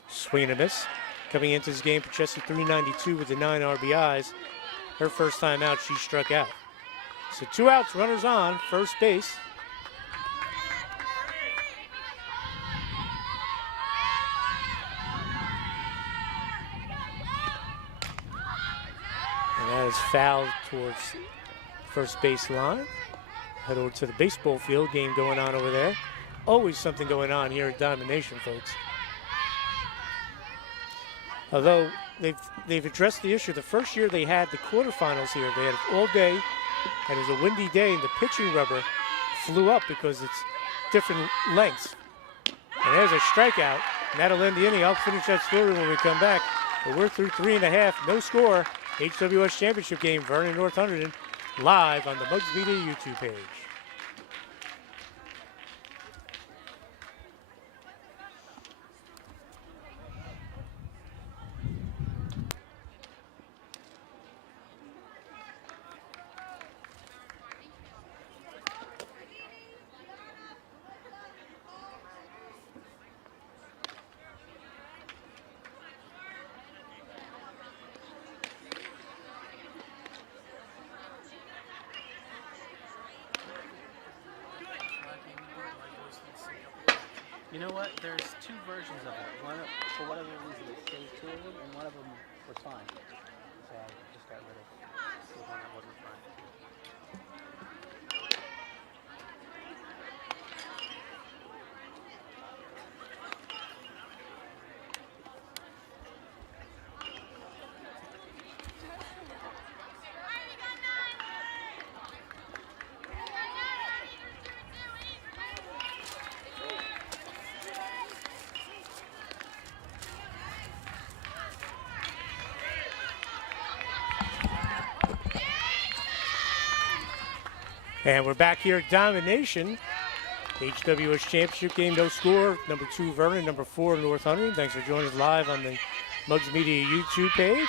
Swing and a miss. Coming into this game, Pochesi 392 with the 9 RBIs. Her first time out, she struck out. So 2 outs, runners on, first base. And that is fouled towards first base line. Head over to the baseball field, game going on over there. Always something going on here at Diamond Nation, folks. Although they've addressed the issue. The first year they had the quarterfinals here, they had it all day, and it was a windy day, and the pitching rubber flew up because it's different lengths. And there's a strikeout, and that'll end the inning. I'll finish that story when we come back. But we're through 3.5, no score. HWS Championship game, Vernon North Hunterdon, live on the Mugs Media YouTube page. You know what? There's 2 versions of it. One, for whatever reason, they saved 2 of them, and one of them was fine. So I just got rid of the one that wasn't fine. And we're back here at Diamond Nation. HWS Championship game, no score. Number 2 Vernon, number 4 North Hunterdon. Thanks for joining us live on the Mugs Media YouTube page.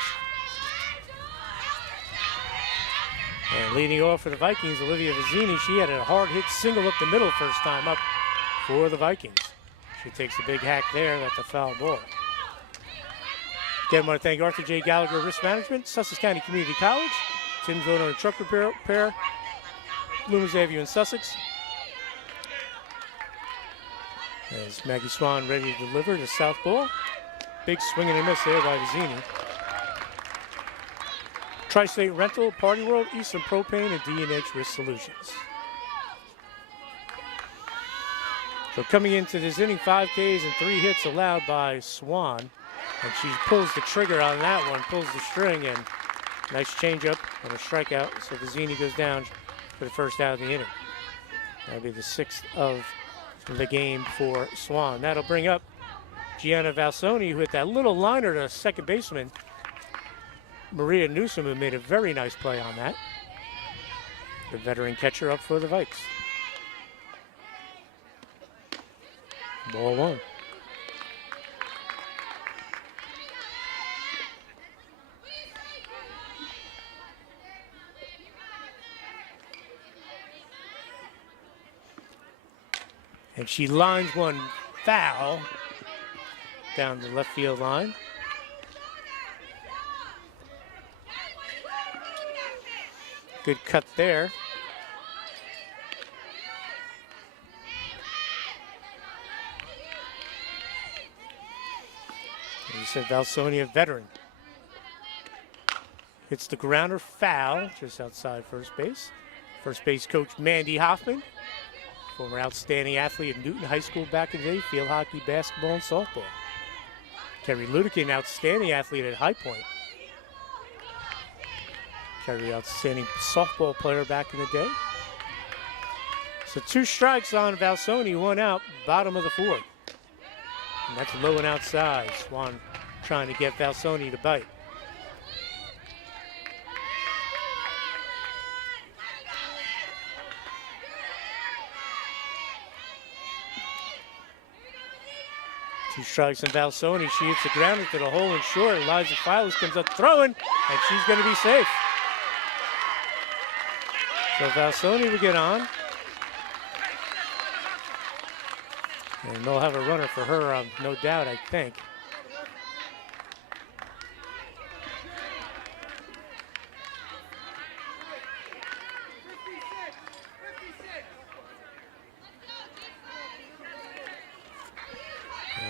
And leading off for the Vikings, Olivia Vizzini. She had a hard hit single up the middle first time up for the Vikings. She takes a big hack there. That's a foul ball. Again, I want to thank Arthur J. Gallagher Risk Management, Sussex County Community College, Tim's Auto and Truck Repair, Loomis Avenue in Sussex. As Maggie Swan ready to deliver the southpaw. Big swing and a miss there by Vizzini. Tri-State Rental, Party World, Eastern Propane, and D&H Risk Solutions. So coming into this inning, 5 Ks and 3 hits allowed by Swan. And she pulls the trigger on that one, pulls the string, and nice changeup and a strikeout. So Vizzini goes down for the first out of the inning. That'll be the 6th of the game for Swan. That'll bring up Gianna Valsoni, who hit that little liner to second baseman Maria Newsom, who made a very nice play on that. The veteran catcher up for the Vikes. Ball 1. And she lines one foul down the left field line. Good cut there. Said Valsonia veteran. Hits the grounder, foul, just outside first base. First base coach Mandy Hoffman, former outstanding athlete at Newton High School back in the day, field hockey, basketball, and softball. Kerry Ludekin, outstanding athlete at High Point. Kerry, outstanding softball player back in the day. So 2 strikes on Valsoni, 1 out, bottom of the 4th. And that's low and outside. Swan trying to get Valsoni to bite. Two strikes on Valsoni. She hits the ground into the hole and short. Eliza Files comes up throwing, and she's going to be safe. So Valsoni will get on. And they'll have a runner for her, no doubt, I think.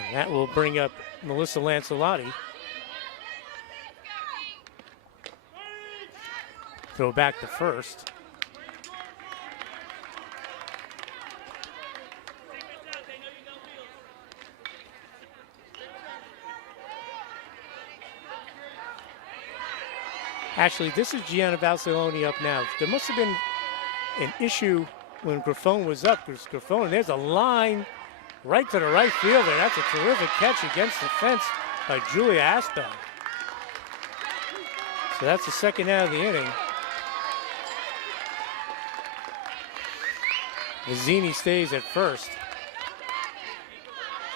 And that will bring up Melissa Lancelotti. Throw back to first. Actually, this is Gianna Valsoni up now. There must have been an issue when Grafone was up. Because Grafone, there's a line right to the right fielder. That's a terrific catch against the fence by Julia Aspel. So that's the second out of the inning. Vizzini stays at first.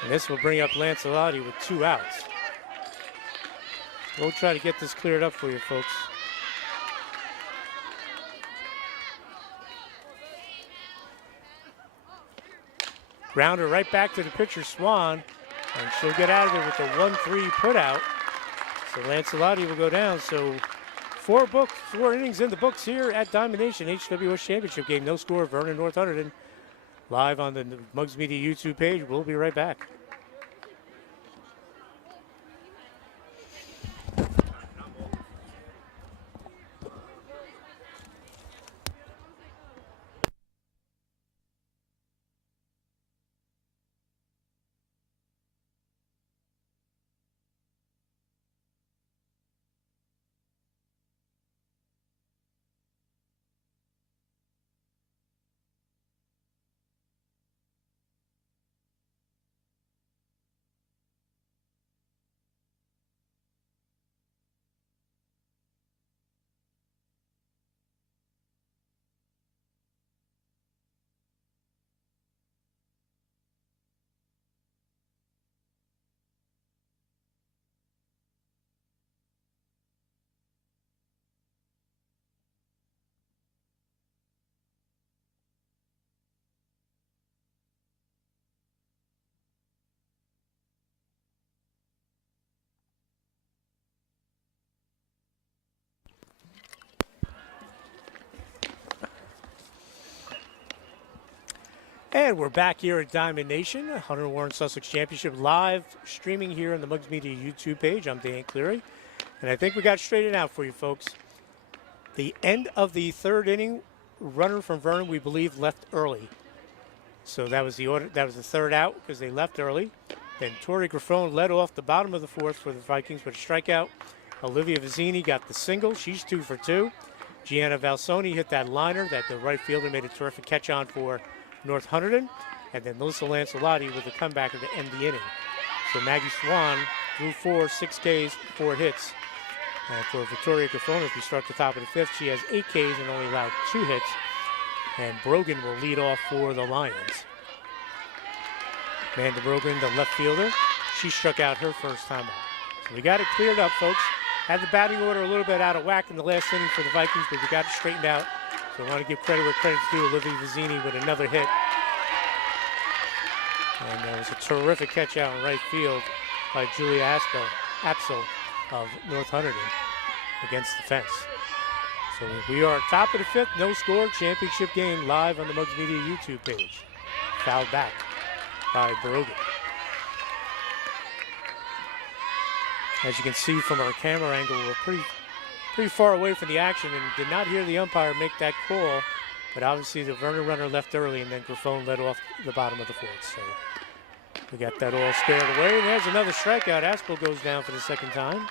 And this will bring up Lancelotti with 2 outs. We'll try to get this cleared up for you folks. Grounder right back to the pitcher, Swan, and she'll get out of there with a 1-3 put out. So Lancelotti will go down. So 4 innings in the books here at Diamond Nation HWS Championship game. No score, Vernon North Hunterdon. Live on the Mugs Media YouTube page. We'll be right back. And we're back here at Diamond Nation, Hunter Warren Sussex Championship live streaming here on the Mugs Media YouTube page. I'm Dan Cleary, and I think we got straightened out for you folks. The end of the 3rd inning, runner from Vernon, we believe, left early. So that was the order. That was the 3rd out because they left early. Then Tori Grafone led off the bottom of the 4th for the Vikings with a strikeout. Olivia Vizzini got the single. She's 2 for 2. Gianna Valsoni hit that liner that the right fielder made a terrific catch on for North Hunterdon, and then Melissa Lancelotti with a comebacker to end the inning. So Maggie Swan threw 4, 6 Ks, 4 hits. And for Victoria Grafone, if we start the top of the 5th, she has 8 Ks and only allowed 2 hits. And Brogan will lead off for the Lions. Amanda Brogan, the left fielder, she struck out her first time out. So we got it cleared up, folks. Had the batting order a little bit out of whack in the last inning for the Vikings, but we got it straightened out. So I want to give credit where credit's due. Olivia Vizzini with another hit. And there was a terrific catch out in right field by Julia Apsel of North Hunterdon against the fence. So we are top of the 5th, no score, championship game live on the Mugs Media YouTube page. Fouled back by Brogan. As you can see from our camera angle, we're pretty far away from the action and did not hear the umpire make that call. But obviously the Vernon runner left early and then Griffon led off the bottom of the fourth. So we got that all squared away. And there's another strikeout. Aspel goes down for the second time.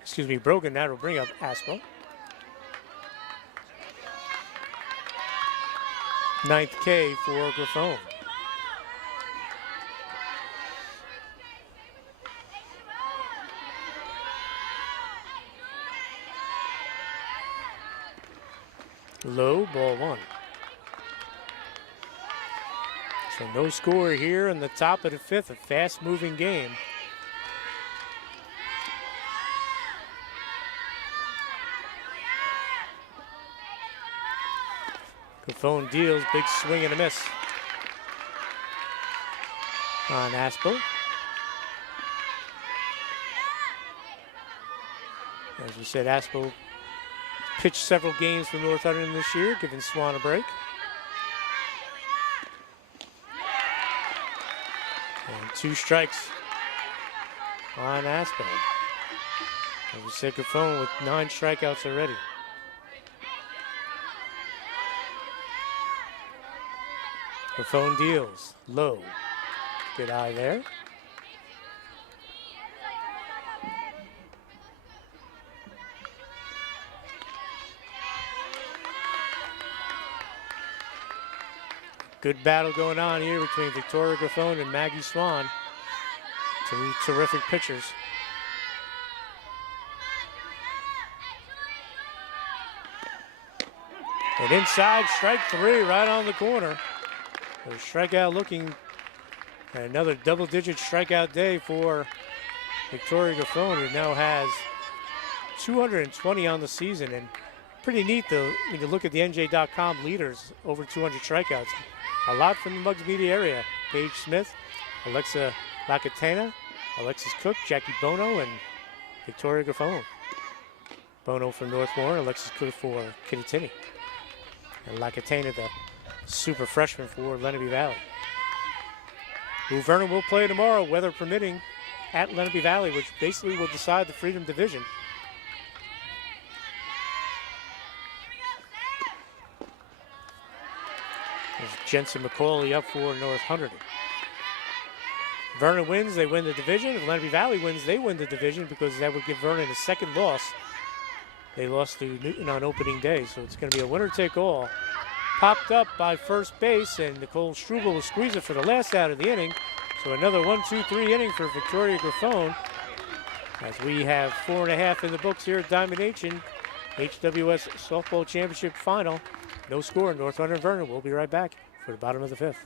Excuse me, Brogan. That'll bring up Aspel. Ninth K for Griffon. Low, ball one. So no score here in the top of the fifth, a fast-moving game. Griffon deals, big swing and a miss on Aspel. As we said, Aspel pitched several games for North Hunterdon this year, giving Swan a break. And 2 strikes on Aspel. As we said, Griffon with 9 strikeouts already. Griffon deals, low. Good eye there. Good battle going on here between Victoria Griffon and Maggie Swan. 2 terrific pitchers. And inside, strike 3 right on the corner. So strikeout looking at another double-digit strikeout day for Victoria Griffon, who now has 220 on the season. And pretty neat, though, when you look at the NJ.com leaders, over 200 strikeouts. A lot from the Muggs Media area. Paige Smith, Alexa Lacatena, Alexis Cook, Jackie Bono, and Victoria Griffon. Bono from North Warren, Alexis Cook for Kittatinny. And Lacatena, the super freshman for Lenape Valley. Who Vernon will play tomorrow, weather permitting, at Lenape Valley, which basically will decide the Freedom Division. There's Jensen McCauley up for North Hunterdon. Vernon wins, they win the division. If Lenape Valley wins, they win the division because that would give Vernon a second loss. They lost to Newton on opening day, so it's going to be a winner-take-all. Popped up by first base, and Nicole Struble will squeeze it for the last out of the inning. So another 1-2-3 inning for Victoria Griffon. As we have 4.5 in the books here at Diamond H in HWS Softball Championship Final. No score, North Hunterdon Vernon. We'll be right back for the bottom of the fifth.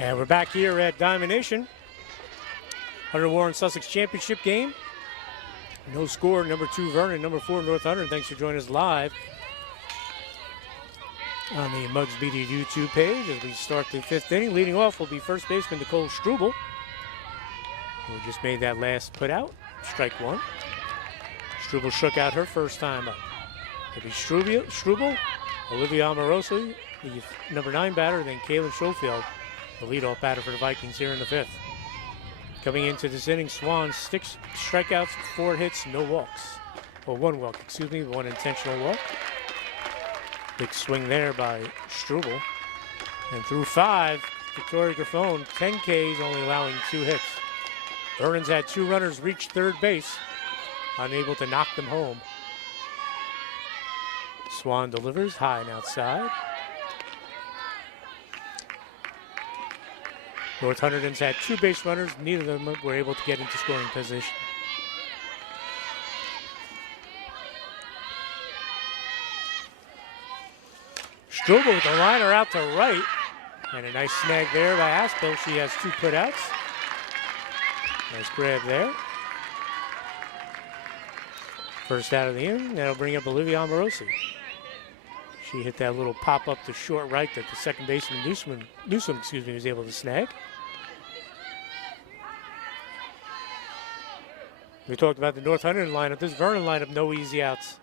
And we're back here at Diamond Nation. Hunter Warren Sussex Championship game. No score, number 2 Vernon, number 4 North Hunterdon. Thanks for joining us live on the Muggs Media YouTube page as we start the 5th inning. Leading off will be first baseman Nicole Struble, who just made that last put out, strike 1. Struble struck out her first time up. It'll be Struble, Olivia Amoroso, the number 9 batter, then Kaylin Schofield, the leadoff batter for the Vikings here in the 5th. Coming into this inning, Swan 6 strikeouts, 4 hits, no walks. Well, 1 walk, excuse me, 1 intentional walk. Big swing there by Struble. And through 5, Victoria Grafone, 10 Ks, only allowing 2 hits. Vernon's had 2 runners reach third base, unable to knock them home. Swan delivers high and outside. North Hunterdon's had 2 base runners. Neither of them were able to get into scoring position. Struble with the liner out to right. And a nice snag there by Aspel. She has 2 putouts. Nice grab there. First out of the inning. That'll bring up Olivia Amorosi. She hit that little pop up to short right that the second baseman Newsom was able to snag. We talked about the North Hunterdon lineup. This Vernon lineup, no easy outs.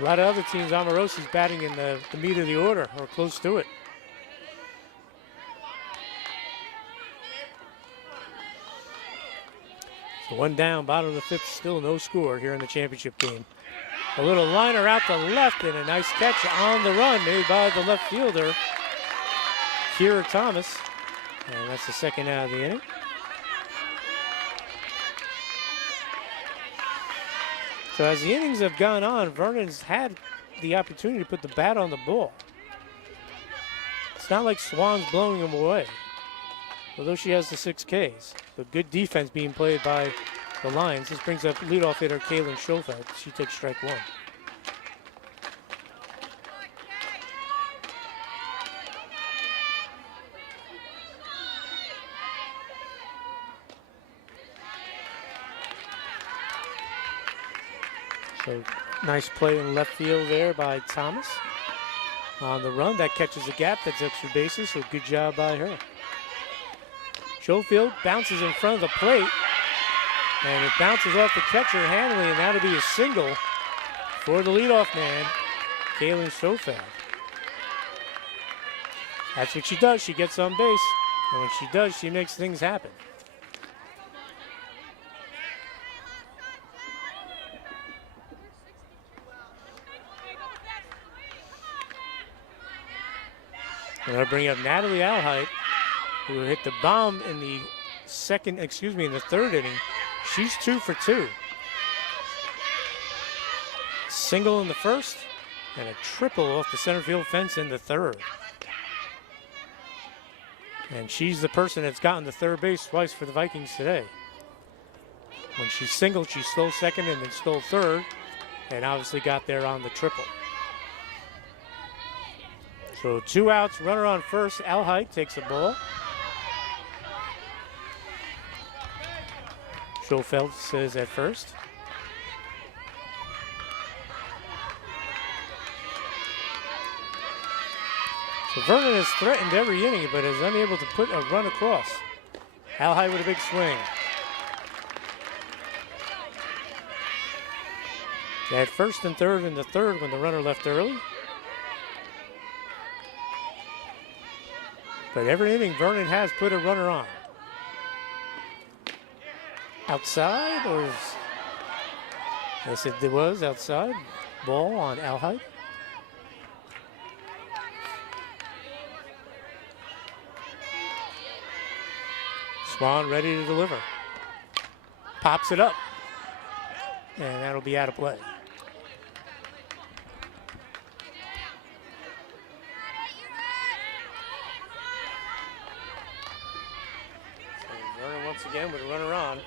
A lot of other teams, Amorosi's batting in the meat of the order or close to it. So 1 down, bottom of the 5th, still no score here in the championship game. A little liner out to left and a nice catch on the run made by the left fielder, Kira Thomas. And that's the second out of the inning. So as the innings have gone on, Vernon's had the opportunity to put the bat on the ball. It's not like Swan's blowing him away, although she has the 6 Ks. But good defense being played by the Lions. This brings up leadoff hitter Kaylin Schofeld. She takes strike 1. So nice play in left field there by Thomas. On the run, that catches a gap. That's extra bases, so good job by her. Schofield bounces in front of the plate, and it bounces off the catcher, Hanley, and that'll be a single for the leadoff man, Kaylin Schofield. That's what she does. She gets on base, and when she does, she makes things happen. And I'll bring up Natalie Alheit, who hit the bomb in the in the 3rd inning. She's 2 for 2. Single in the 1st and a triple off the center field fence in the 3rd. And she's the person that's gotten to third base twice for the Vikings today. When she singled, she stole 2nd and then stole 3rd, and obviously got there on the triple. So 2 outs, runner on first. Alheit takes a ball. Schofeld says at first. So Vernon has threatened every inning, but is unable to put a run across. Alheit with a big swing. They had 1st and 3rd in the 3rd when the runner left early. But every inning, Vernon has put a runner on. Outside, or is, I said there was outside. Ball on Alheit. Swan ready to deliver. Pops it up. And that'll be out of play. Again with a runner on.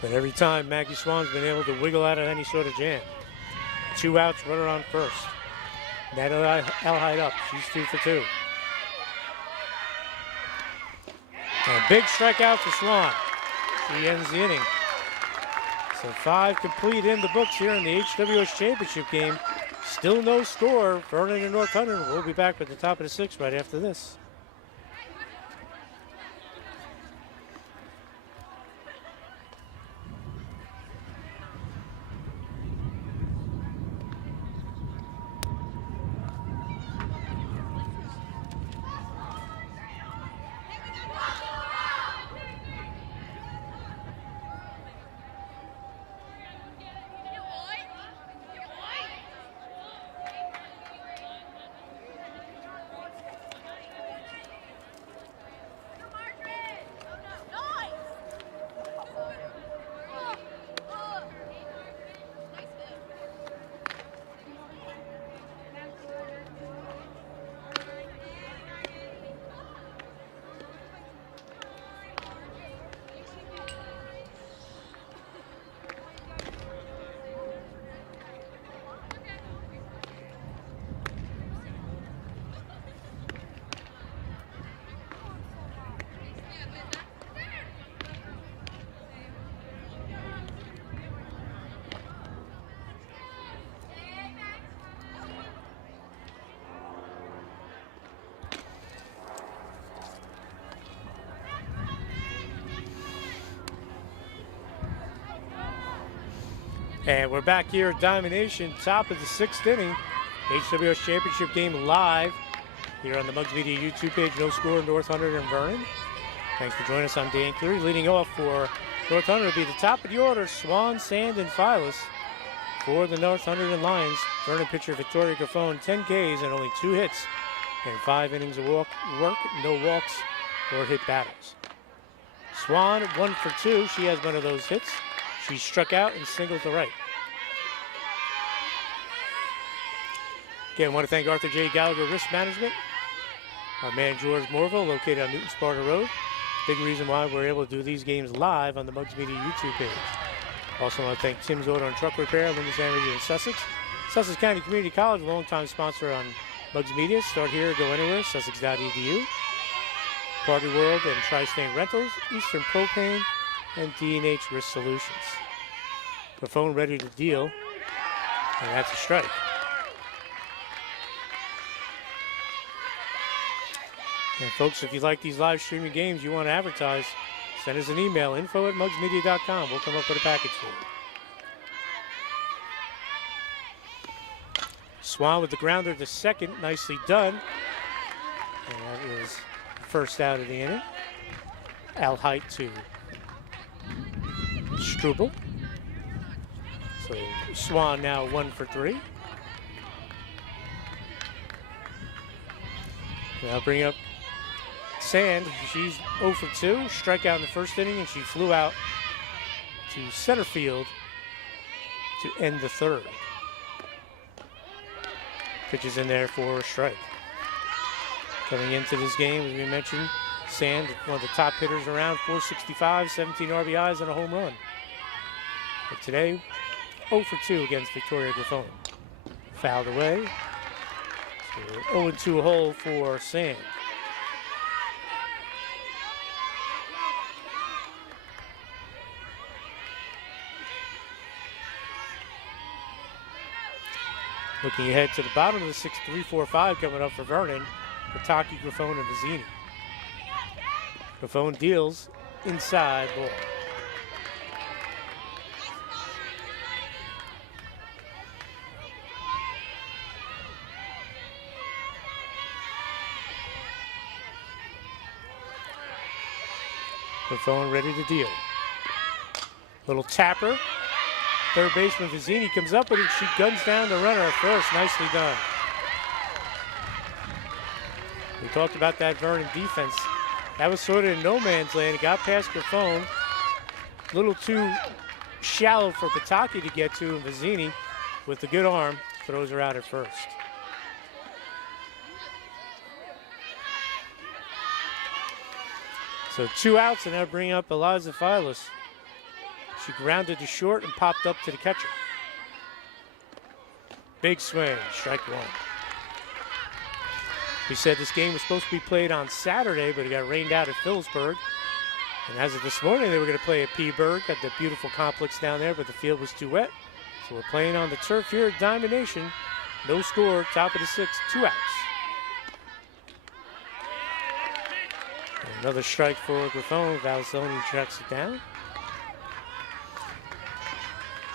But every time Maggie Swan's been able to wiggle out of any sort of jam. 2 outs, runner on first. Natalie Alheit up. She's 2 for 2. And a big strikeout for Swan. She ends the inning. So 5 complete in the books here in the HWS Championship game. Still no score. Vernon and North Hunterdon will be back at the top of the 6th right after this. And we're back here at Domination, top of the 6th inning. HWS Championship game live here on the Mugs Media YouTube page. No score, North Hunterdon and Vernon. Thanks for joining us. I'm Dan Cleary. Leading off for North Hunterdon will be the top of the order, Swan, Sand, and Phyllis. For the North Hunterdon Lions, Vernon pitcher Victoria Graffone, 10 Ks and only 2 hits and 5 innings of work, no walks or hit battles. Swan, 1 for 2. She has one of those hits. She struck out and singled to right. Again, I want to thank Arthur J. Gallagher Risk Management, our man George Morville, located on Newton Sparta Road. Big reason why we're able to do these games live on the Mugs Media YouTube page. Also want to thank Tim's Auto and Truck Repair, Loomis Energy in Sussex. Sussex County Community College, a longtime sponsor on Mugs Media. Start here, go anywhere, sussex.edu. Party World and Tri-State Rentals, Eastern Propane, and D&H Risk Solutions. The phone ready to deal, and that's a strike. And folks, if you like these live streaming games, you want to advertise, send us an email, info@mugsmedia.com. We'll come up with a package for you. Swan with the grounder to second, nicely done. And that is the first out of the inning. Al Height to Struble. So Swan now 1 for 3. Now bring up Sand. She's 0 for 2. Strikeout in the first inning, and she flew out to center field to end the third. Pitches in there for a strike. Coming into this game, as we mentioned, Sand, one of the top hitters around, 465, 17 RBIs, and a home run. But today, 0 for 2 against Victoria Graffone. Fouled away. So 0-2 hole for Sand. Looking ahead to the bottom of the 6th, 3-4-5 coming up for Vernon. Pataki, Graffone, and Vizzini. Graffone deals inside ball. Graffone ready to deal. Little tapper. Third baseman Vizzini comes up with it. She guns down the runner at first. Nicely done. We talked about that Vernon defense. That was sort of in no man's land. It got past Graffone. A little too shallow for Pataki to get to. And Vizzini, with a good arm, throws her out at first. So 2 outs, and now bring up Eliza Phyllis. She grounded to short and popped up to the catcher. Big swing, strike 1. We said this game was supposed to be played on Saturday, but it got rained out at Phillipsburg. And as of this morning, they were going to play at Peaburg at the beautiful complex down there, but the field was too wet. So we're playing on the turf here at Diamond Nation. No score, top of the 6th, 2 outs. And another strike for Graffone. Valzoni tracks it down.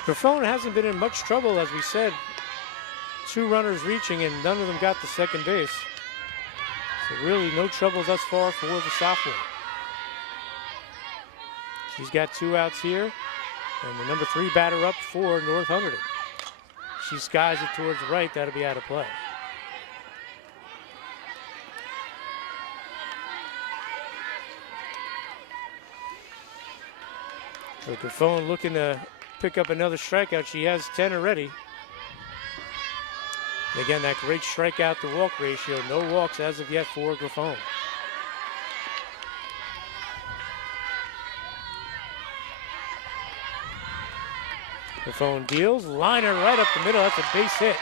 Graffone hasn't been in much trouble, as we said. 2 runners reaching, and none of them got to second base. So really no trouble thus far for the sophomore. She's got 2 outs here, and the number 3 batter up for North Hunterdon. She skies it towards the right. That'll be out of play. So Graffone looking to pick up another strikeout. She has 10 already. And again, that great strikeout to walk ratio. No walks as of yet for Graffone. Graffone deals, liner right up the middle. That's a base hit.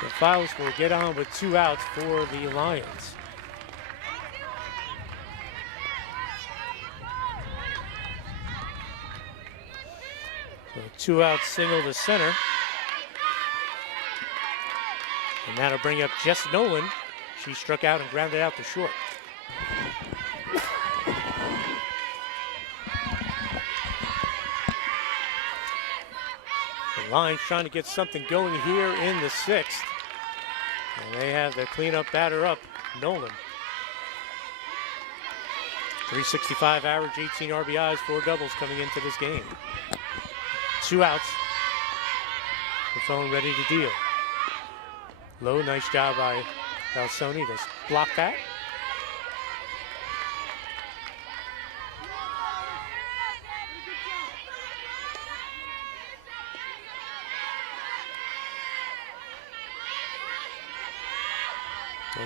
So Phyllis will get on with 2 outs for the Lions. So 2 out single to center. And that'll bring up Jess Nolan. She struck out and grounded out to short. Lions trying to get something going here in the 6th. And they have their cleanup batter up, Nolan. 365 average, 18 RBIs, 4 doubles coming into this game. 2 outs. Buffon ready to deal. Low, nice job by Balsoni to block that.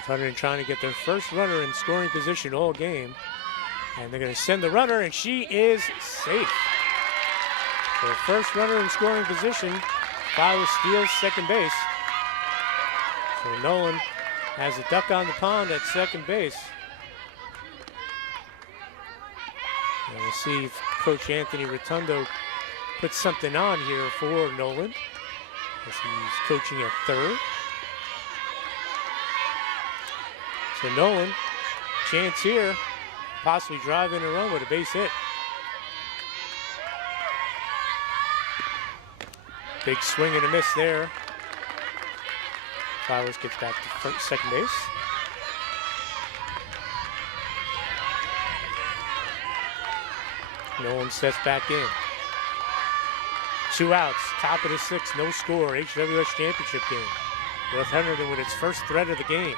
Hunterdon trying to get their first runner in scoring position all game. And they're going to send the runner, and she is safe. Their first runner in scoring position. Fowler steals second base. So Nolan has a duck on the pond at second base. And we'll see if Coach Anthony Rotundo puts something on here for Nolan as he's coaching at third. So Nolan, chance here, possibly drive in a run with a base hit. Big swing and a miss there. Flowers gets back to second base. Nolan steps back in. 2 outs, top of the 6th, no score, HWS championship game. North Hunterdon with its first threat of the game.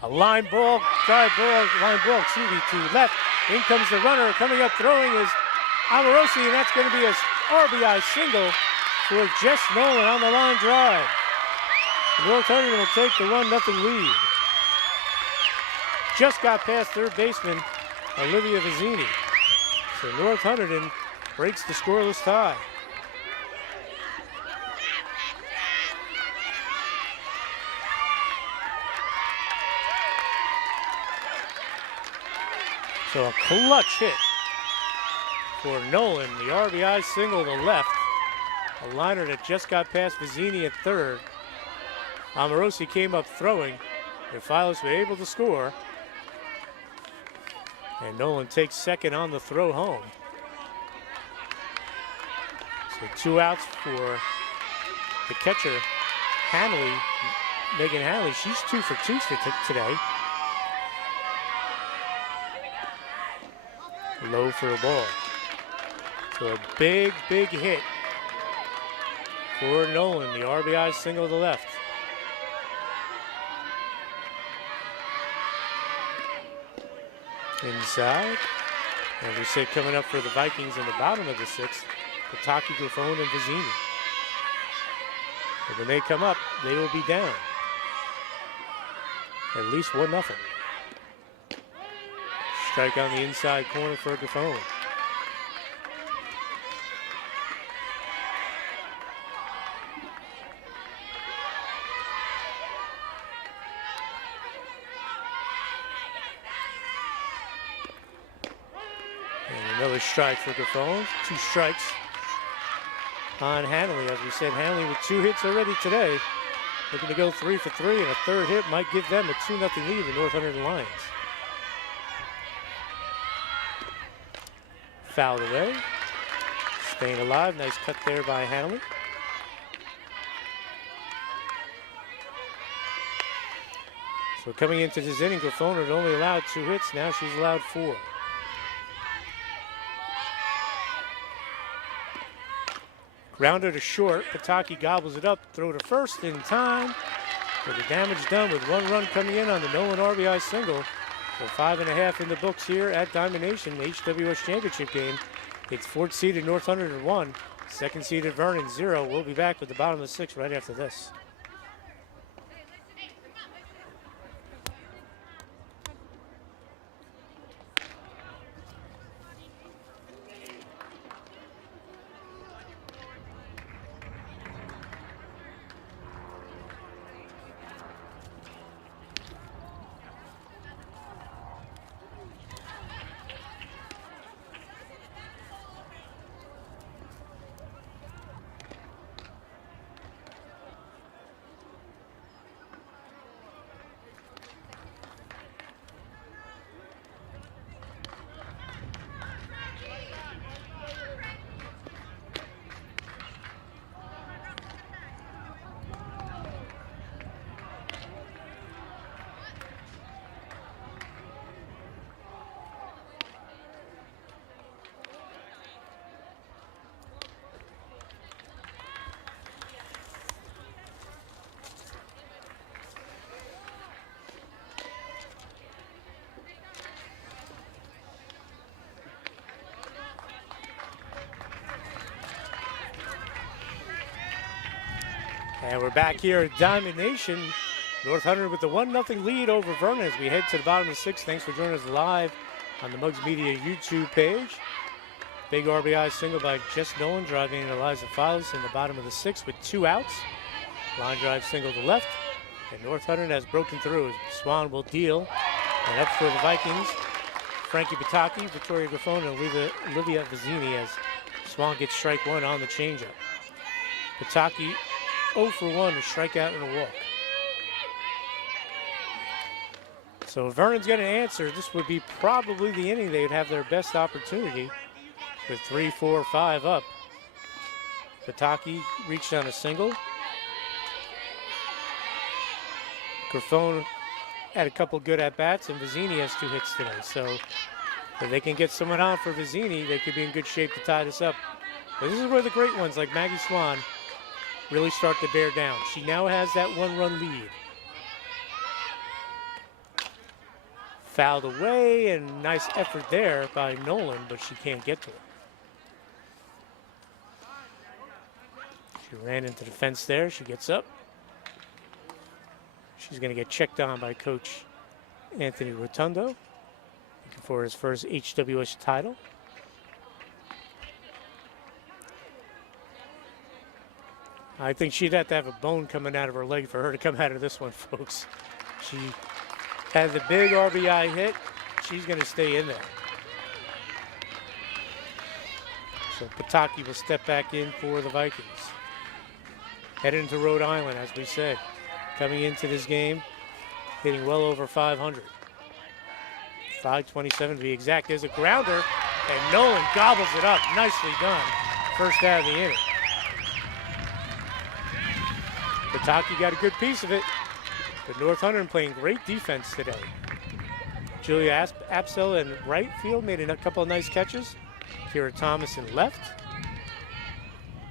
A line ball, to left. In comes the runner. Coming up throwing is Amorosi, and that's going to be a RBI single for Jess Nolan on the line drive. North Hunterdon will take the 1-0 lead. Just got past third baseman Olivia Vizzini. So North Hunterdon breaks the scoreless tie. So a clutch hit for Nolan. The RBI single to left. A liner that just got past Vizzini at third. Amorosi came up throwing. The Phillies were able to score. And Nolan takes second on the throw home. So 2 outs for the catcher, Hanley, Megan Hanley. She's 2 for 2 today. Low for a ball. So a big hit for Nolan. The RBI single to the left. Inside. As we said, coming up for the Vikings in the bottom of the 6th, Pataki, Griffon, and Vizzini. But when they come up, they will be down. At least 1-0. Strike on the inside corner for Griffon. And another strike for Griffon. 2 strikes on Hanley. As we said, Hanley with 2 hits already today. Looking to go 3 for 3, and a third hit might give them a 2-0 lead, the North Hunterdon Lions. Fouled away. Staying alive. Nice cut there by Hanley. So coming into this inning, Griffon had only allowed 2 hits. Now she's allowed 4. Grounder to short. Pataki gobbles it up. Throw to first in time. But the damage done with 1 run coming in on the Nolan RBI single. So 5.5 in the books here at Diamond Nation, HWS Championship game. It's 4th seeded North Hunterdon 1, 2nd seeded Vernon 0. We'll be back with the bottom of the 6th right after this. And we're back here at Diamond Nation. North Hunterdon with the 1-0 lead over Vernon as we head to the bottom of the 6th. Thanks for joining us live on the Mugs Media YouTube page. Big RBI single by Jess Nolan driving in Eliza Files in the bottom of the 6th with 2 outs. Line drive single to left. And North Hunterdon has broken through. Swan will deal. And up for the Vikings, Frankie Pataki, Victoria Graffone, and Olivia Vizzini as Swan gets strike 1 on the changeup. Pataki 0 for 1, a strikeout and a walk. So if Vernon's going to answer, this would be probably the inning they would have their best opportunity with 3, 4, 5 up. Pataki reached on a single. Graffone had a couple good at-bats, and Vizzini has 2 hits today. So if they can get someone on for Vizzini, they could be in good shape to tie this up. But this is where the great ones like Maggie Swan really start to bear down. She now has that 1-run lead. Fouled away, and nice effort there by Nolan, but she can't get to it. She ran into the fence there. She gets up. She's going to get checked on by Coach Anthony Rotundo, looking for his first HWS title. I think she'd have to have a bone coming out of her leg for her to come out of this one, folks. She had the big RBI hit. She's going to stay in there. So Pataki will step back in for the Vikings. Headed into Rhode Island, as we said. Coming into this game, hitting well over 500. 527 to be exact. There's a grounder, and Nolan gobbles it up. Nicely done. First out of the inning. Pataki got a good piece of it, but North Hunterdon playing great defense today. Julia Apsell in right field made a couple of nice catches. Kira Thomas in left.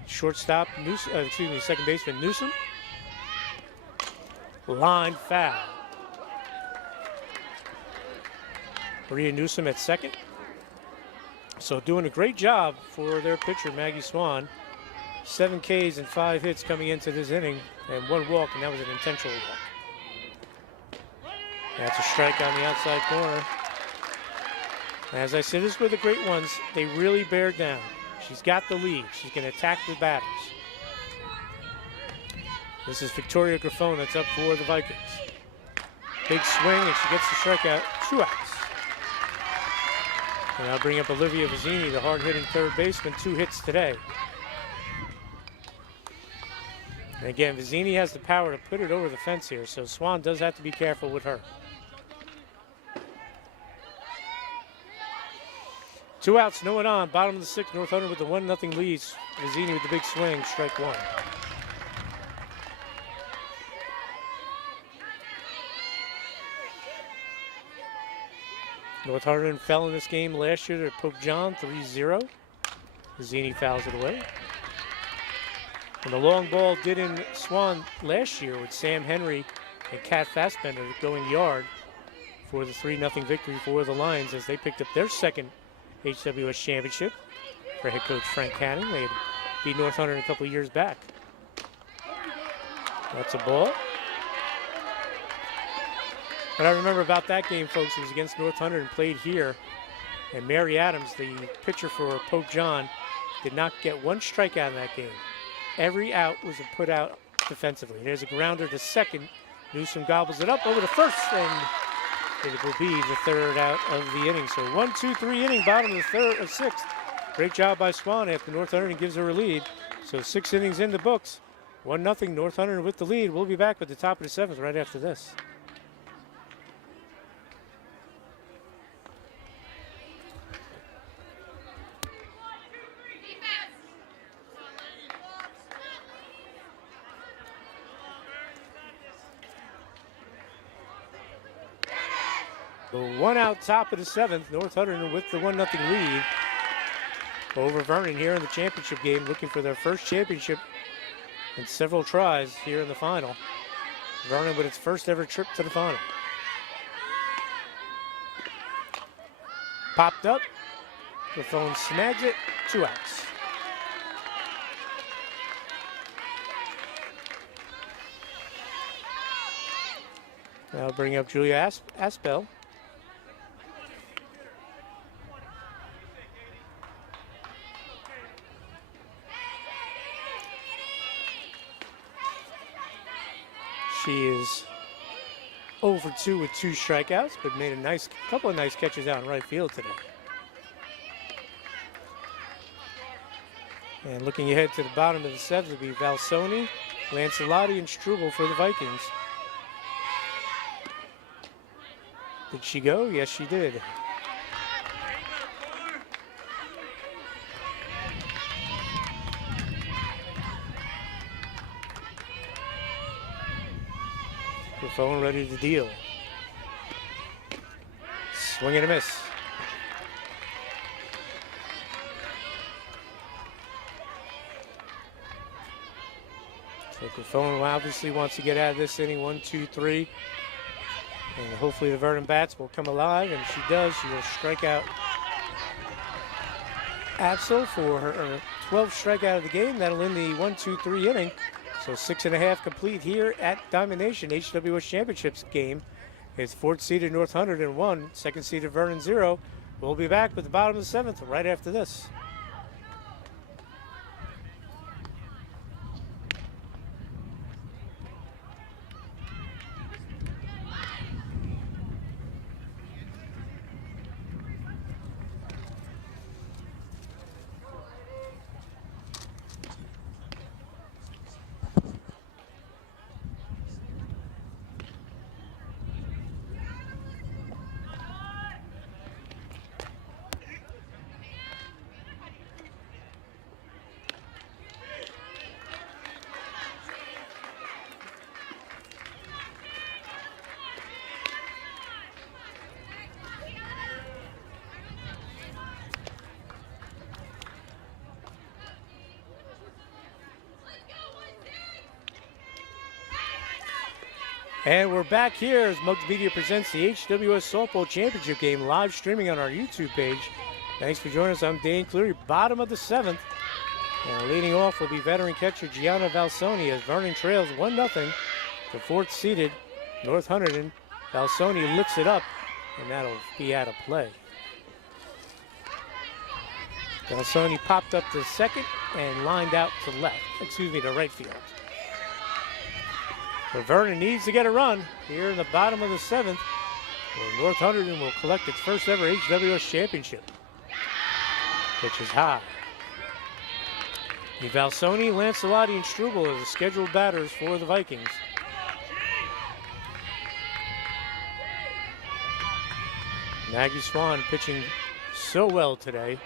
Shortstop, second baseman Newsom. Line foul. Maria Newsom at second. So doing a great job for their pitcher, Maggie Swan. 7 Ks and 5 hits coming into this inning, and 1 walk, and that was an intentional walk. That's a strike on the outside corner. As I said, this is where the great ones, they really bear down. She's got the lead. She's going to attack the batters. This is Victoria Graffone that's up for the Vikings. Big swing, and she gets the strikeout, 2 outs. And I'll bring up Olivia Vizzini, the hard-hitting third baseman, 2 hits today. And again, Vizzini has the power to put it over the fence here, so Swan does have to be careful with her. 2 outs, no one on. Bottom of the 6th, North Hunterdon with the 1-0 lead. Vizzini with the big swing, strike 1. North Hunterdon fell in this game last year to Pope John 3-0. Vizzini fouls it away. And the long ball did in Swan last year with Sam Henry and Kat Fassbender going yard for the 3-0 victory for the Lions as they picked up their second HWS championship for head coach Frank Cannon. They had beat North Hunterdon a couple of years back. That's a ball. What I remember about that game, folks, it was against North Hunterdon, played here. And Mary Adams, the pitcher for Pope John, did not get 1 strikeout in that game. Every out was put out defensively. There's a grounder to second. Newsom gobbles it up over to first, and it will be the 3rd out of the inning. So 1, 2, 3 inning, bottom of the 6th. Great job by Swan after North Hunterdon gives her a lead. So 6 innings in the books. 1-0 North Hunterdon with the lead. We'll be back with the top of the 7th right after this. The 1-out top of the 7th, North Hunterdon with the 1-0 lead over Vernon here in the championship game, looking for their first championship in several tries here in the final. Vernon with its first ever trip to the final. Popped up, the phone snags it, 2 outs. That'll bring up Julia Aspel. She is 0 for 2 with 2 strikeouts, but made a couple of nice catches out in right field today. And looking ahead to the bottom of the 7th will be Valsoni, Lancelotti, and Struble for the Vikings. Did she go? Yes, she did. Phone ready to deal. Swing and a miss. So Phone obviously wants to get out of this inning. 1, 2, 3. And hopefully the Vernon bats will come alive, and she does. She will strike out Absol for her 12th strikeout of the game. That'll end the 1, 2, 3 inning. So 6.5 complete here at Diamond Nation HWS Championships game. It's 4th seeded North Hunterdon 1, 2nd seeded Vernon 0. We'll be back with the bottom of the 7th right after this. And we're back here as Mugs Media presents the HWS Softball Championship game live streaming on our YouTube page. Thanks for joining us. I'm Dane Cleary, bottom of the 7th. And leading off will be veteran catcher Gianna Valsoni as Vernon trails 1-0 to 4th seeded North Hunterdon. Valsoni lifts it up, and that'll be out of play. Valsoni popped up to second and lined out to right field. So Vernon needs to get a run here in the bottom of the 7th, where North Hunterdon will collect its first ever HWS championship. Pitch is high. Valsoni, Lancelotti, and Struble are the scheduled batters for the Vikings. Maggie Swan pitching so well today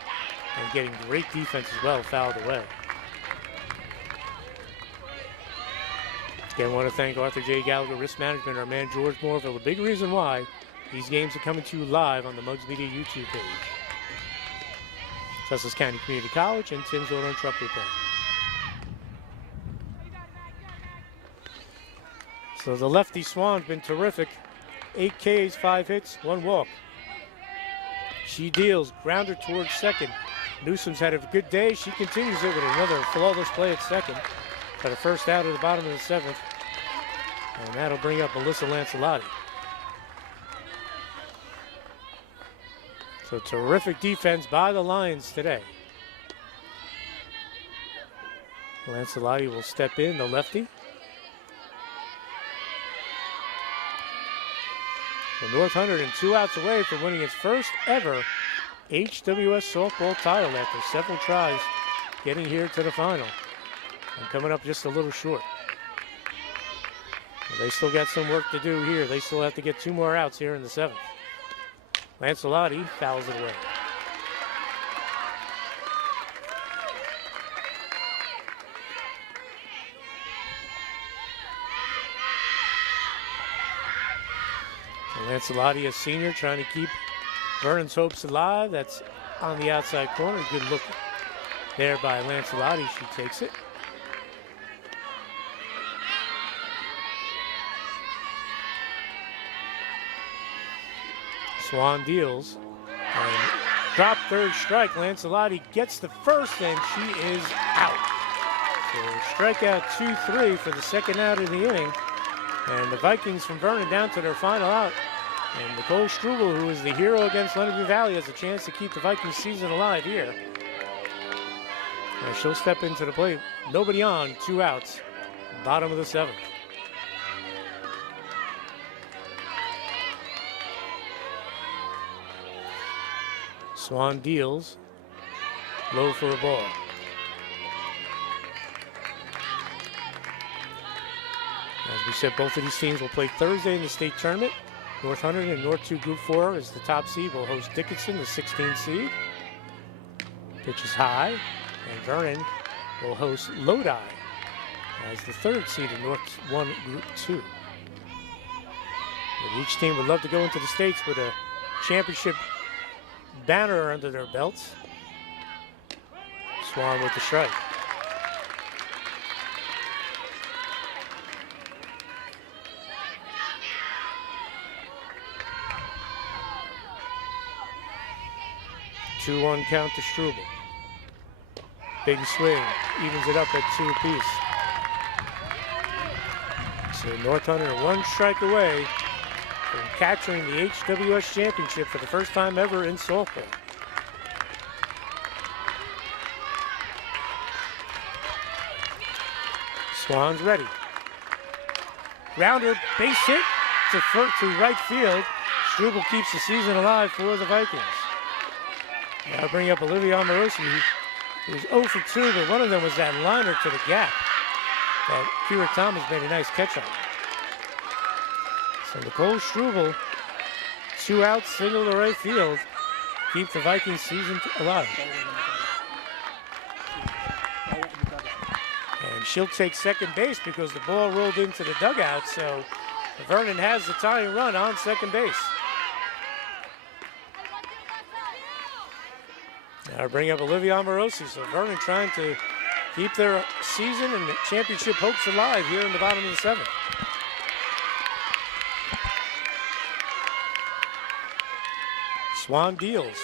and getting great defense as well, fouled away. Again, I want to thank Arthur J. Gallagher Risk Management, our man George Morville, the big reason why these games are coming to you live on the Mugs Media YouTube page. Sussex County Community College and Tim's Auto and Truck Repair. So the lefty Swan's been terrific. 8 Ks, 5 hits, 1 walk. She deals, grounder towards second. Newsom's had a good day. She continues it with another flawless play at second. For the first out of the bottom of the 7th. And that'll bring up Melissa Lancelotti. So terrific defense by the Lions today. Lancelotti will step in, the lefty. So North Hunterdon 2 outs away from winning its first ever HWS softball title after several tries getting here to the final. And coming up just a little short. Well, they still got some work to do here. They still have to get 2 more outs here in the 7th. Lancelotti fouls it away. So Lancelotti, a senior, trying to keep Vernon's hopes alive. That's on the outside corner. Good look there by Lancelotti. She takes it. Swan deals and drop third strike. Lancelotti gets the first and she is out. So strikeout 2-3 for the second out of the inning. And the Vikings from Vernon down to their final out. And Nicole Struble, who is the hero against Leonardview Valley, has a chance to keep the Vikings season alive here. And she'll step into the plate. Nobody on, 2 outs. Bottom of the 7th. Swan deals. Low for a ball. As we said, both of these teams will play Thursday in the state tournament. North Hunterdon and North 2 Group 4 is the top seed. Will host Dickinson, the 16th seed. Pitch is high. And Vernon will host Lodi as the 3rd seed in North 1 Group 2. And each team would love to go into the States with a championship banner under their belts. Swan with the strike. Two-one count to Struble. Big swing, evens it up at 2 apiece. So North Hunterdon 1 strike away from capturing the HWS championship for the first time ever in softball. Swan's ready. Grounder, base hit to right field. Struble keeps the season alive for the Vikings. Now bring up Olivia Amorosi, who was 0 for 2, but one of them was that liner to the gap that Kira Thomas made a nice catch on. So Nicole Struble, 2 outs, single to right field, keep the Vikings season alive. And she'll take second base because the ball rolled into the dugout, so Vernon has the tying run on second base. Now bring up Olivia Amorosi. So Vernon trying to keep their season and championship hopes alive here in the bottom of the 7th. Swan deals.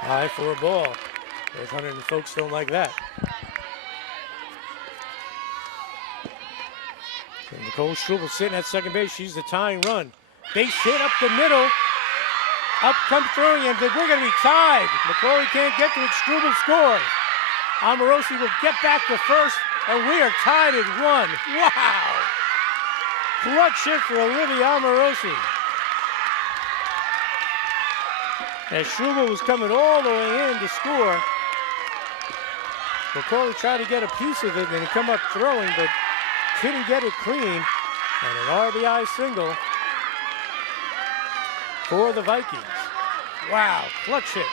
High for a ball. Those Hunterdon folks don't like that. And Nicole Struble sitting at second base. She's the tying run. Base hit up the middle. Up comes throwing, and we're going to be tied. McCauley can't get to it. Struble scores. Amorosi will get back to first, and we are tied at 1. Wow! Clutch hit for Olivia Amorosi. As Struble was coming all the way in to score, McCauley tried to get a piece of it and come up throwing, but couldn't get it clean. And an RBI single for the Vikings. Wow, clutch hit.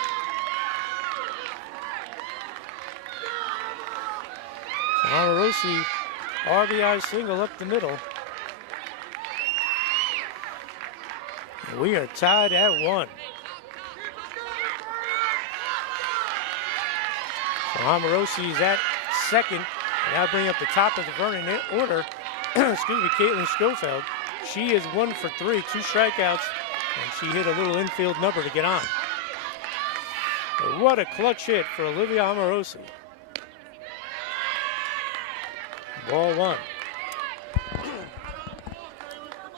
So Amorosi, RBI single up the middle. And we are tied at 1. So Amorosi is at second. And now bring up the top of the Vernon order. Excuse me, Caitlin Schofield. She is 1 for 3, 2 strikeouts. And she hit a little infield number to get on. But what a clutch hit for Olivia Amorosi. Ball 1.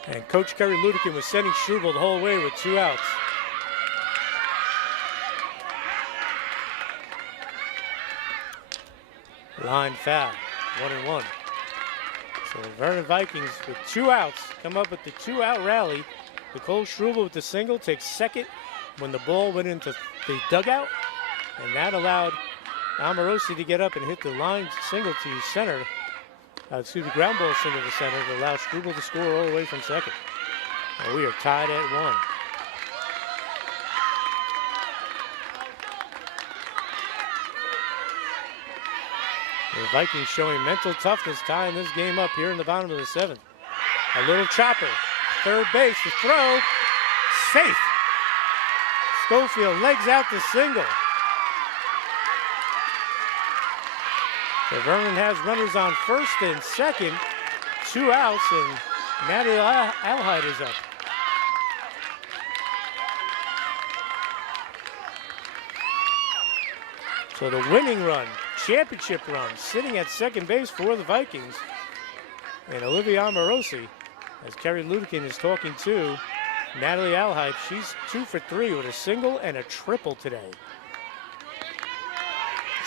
And Coach Kerry Ludekin was sending Struble the whole way with 2 outs. Line foul, 1-1. So the Vernon Vikings with 2 outs come up with the 2-out rally. Nicole Struble with the single takes second when the ball went into the dugout, and that allowed Amorosi to get up and hit the line single to center. Ground ball single to center to allow Struble to score all the way from second. And we are tied at 1. The Vikings showing mental toughness tying this game up here in the bottom of the 7th. A little chopper. Third base, the throw, safe. Schofield legs out the single. So Vernon has runners on first and second, 2 outs, and Maddie Alhide is up. So the winning run, championship run, sitting at second base for the Vikings And Olivia Amorosi, as Kerry Ludekin is talking to Natalie Alhide, she's 2 for 3 with a single and a triple today.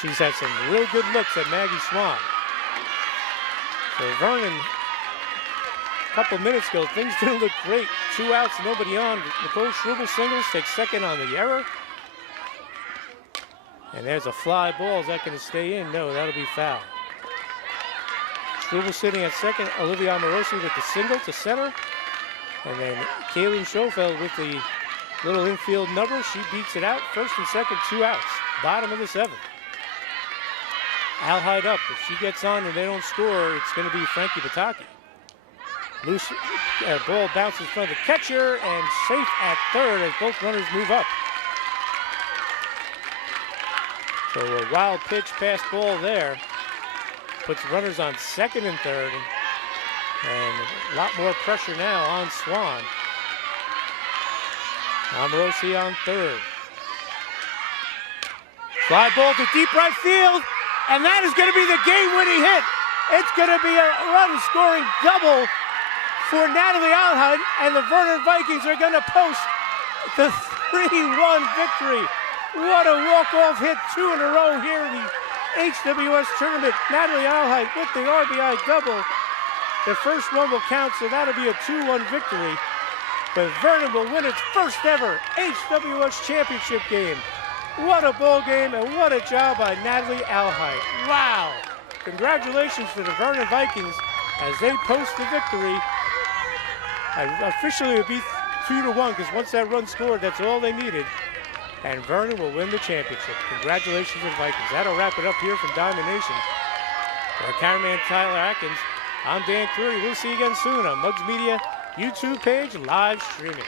She's had some real good looks at Maggie Swan. So Vernon, a couple minutes ago, things didn't look great. 2 outs, nobody on. Nicole Schrubel singles, takes second on the error. And there's a fly ball. Is that going to stay in? No, that'll be foul. Schrubel sitting at second. Olivia Amorosi with the single to center. And then Kayleen Schofeld with the little infield number. She beats it out. First and second, 2 outs. Bottom of the 7th. Alhide up. If she gets on and they don't score, it's going to be Frankie Bataki. Loose ball bounces from the catcher and safe at third as both runners move up. So a wild pitch pass ball there puts runners on second and third, and a lot more pressure now on Swan. Amorosi on third. Fly ball to deep right field, and that is going to be the game-winning hit. It's going to be a run-scoring double for Natalie Alhide, and the Vernon Vikings are going to post the 3-1 victory. What a walk-off hit, 2 in a row here in the HWS tournament. Natalie Alhide with the RBI double. The first one will count, so that'll be a 2-1 victory. But Vernon will win its first ever HWS championship game. What a ball game, and what a job by Natalie Alhide. Wow! Congratulations to the Vernon Vikings as they post the victory. Officially, it would be 2-1, because once that run scored, that's all they needed. And Vernon will win the championship. Congratulations to the Vikings. That'll wrap it up here from Diamond Nation. For cameraman Tyler Atkins, I'm Dan Cleary. We'll see you again soon on Mugs Media YouTube page, live streaming.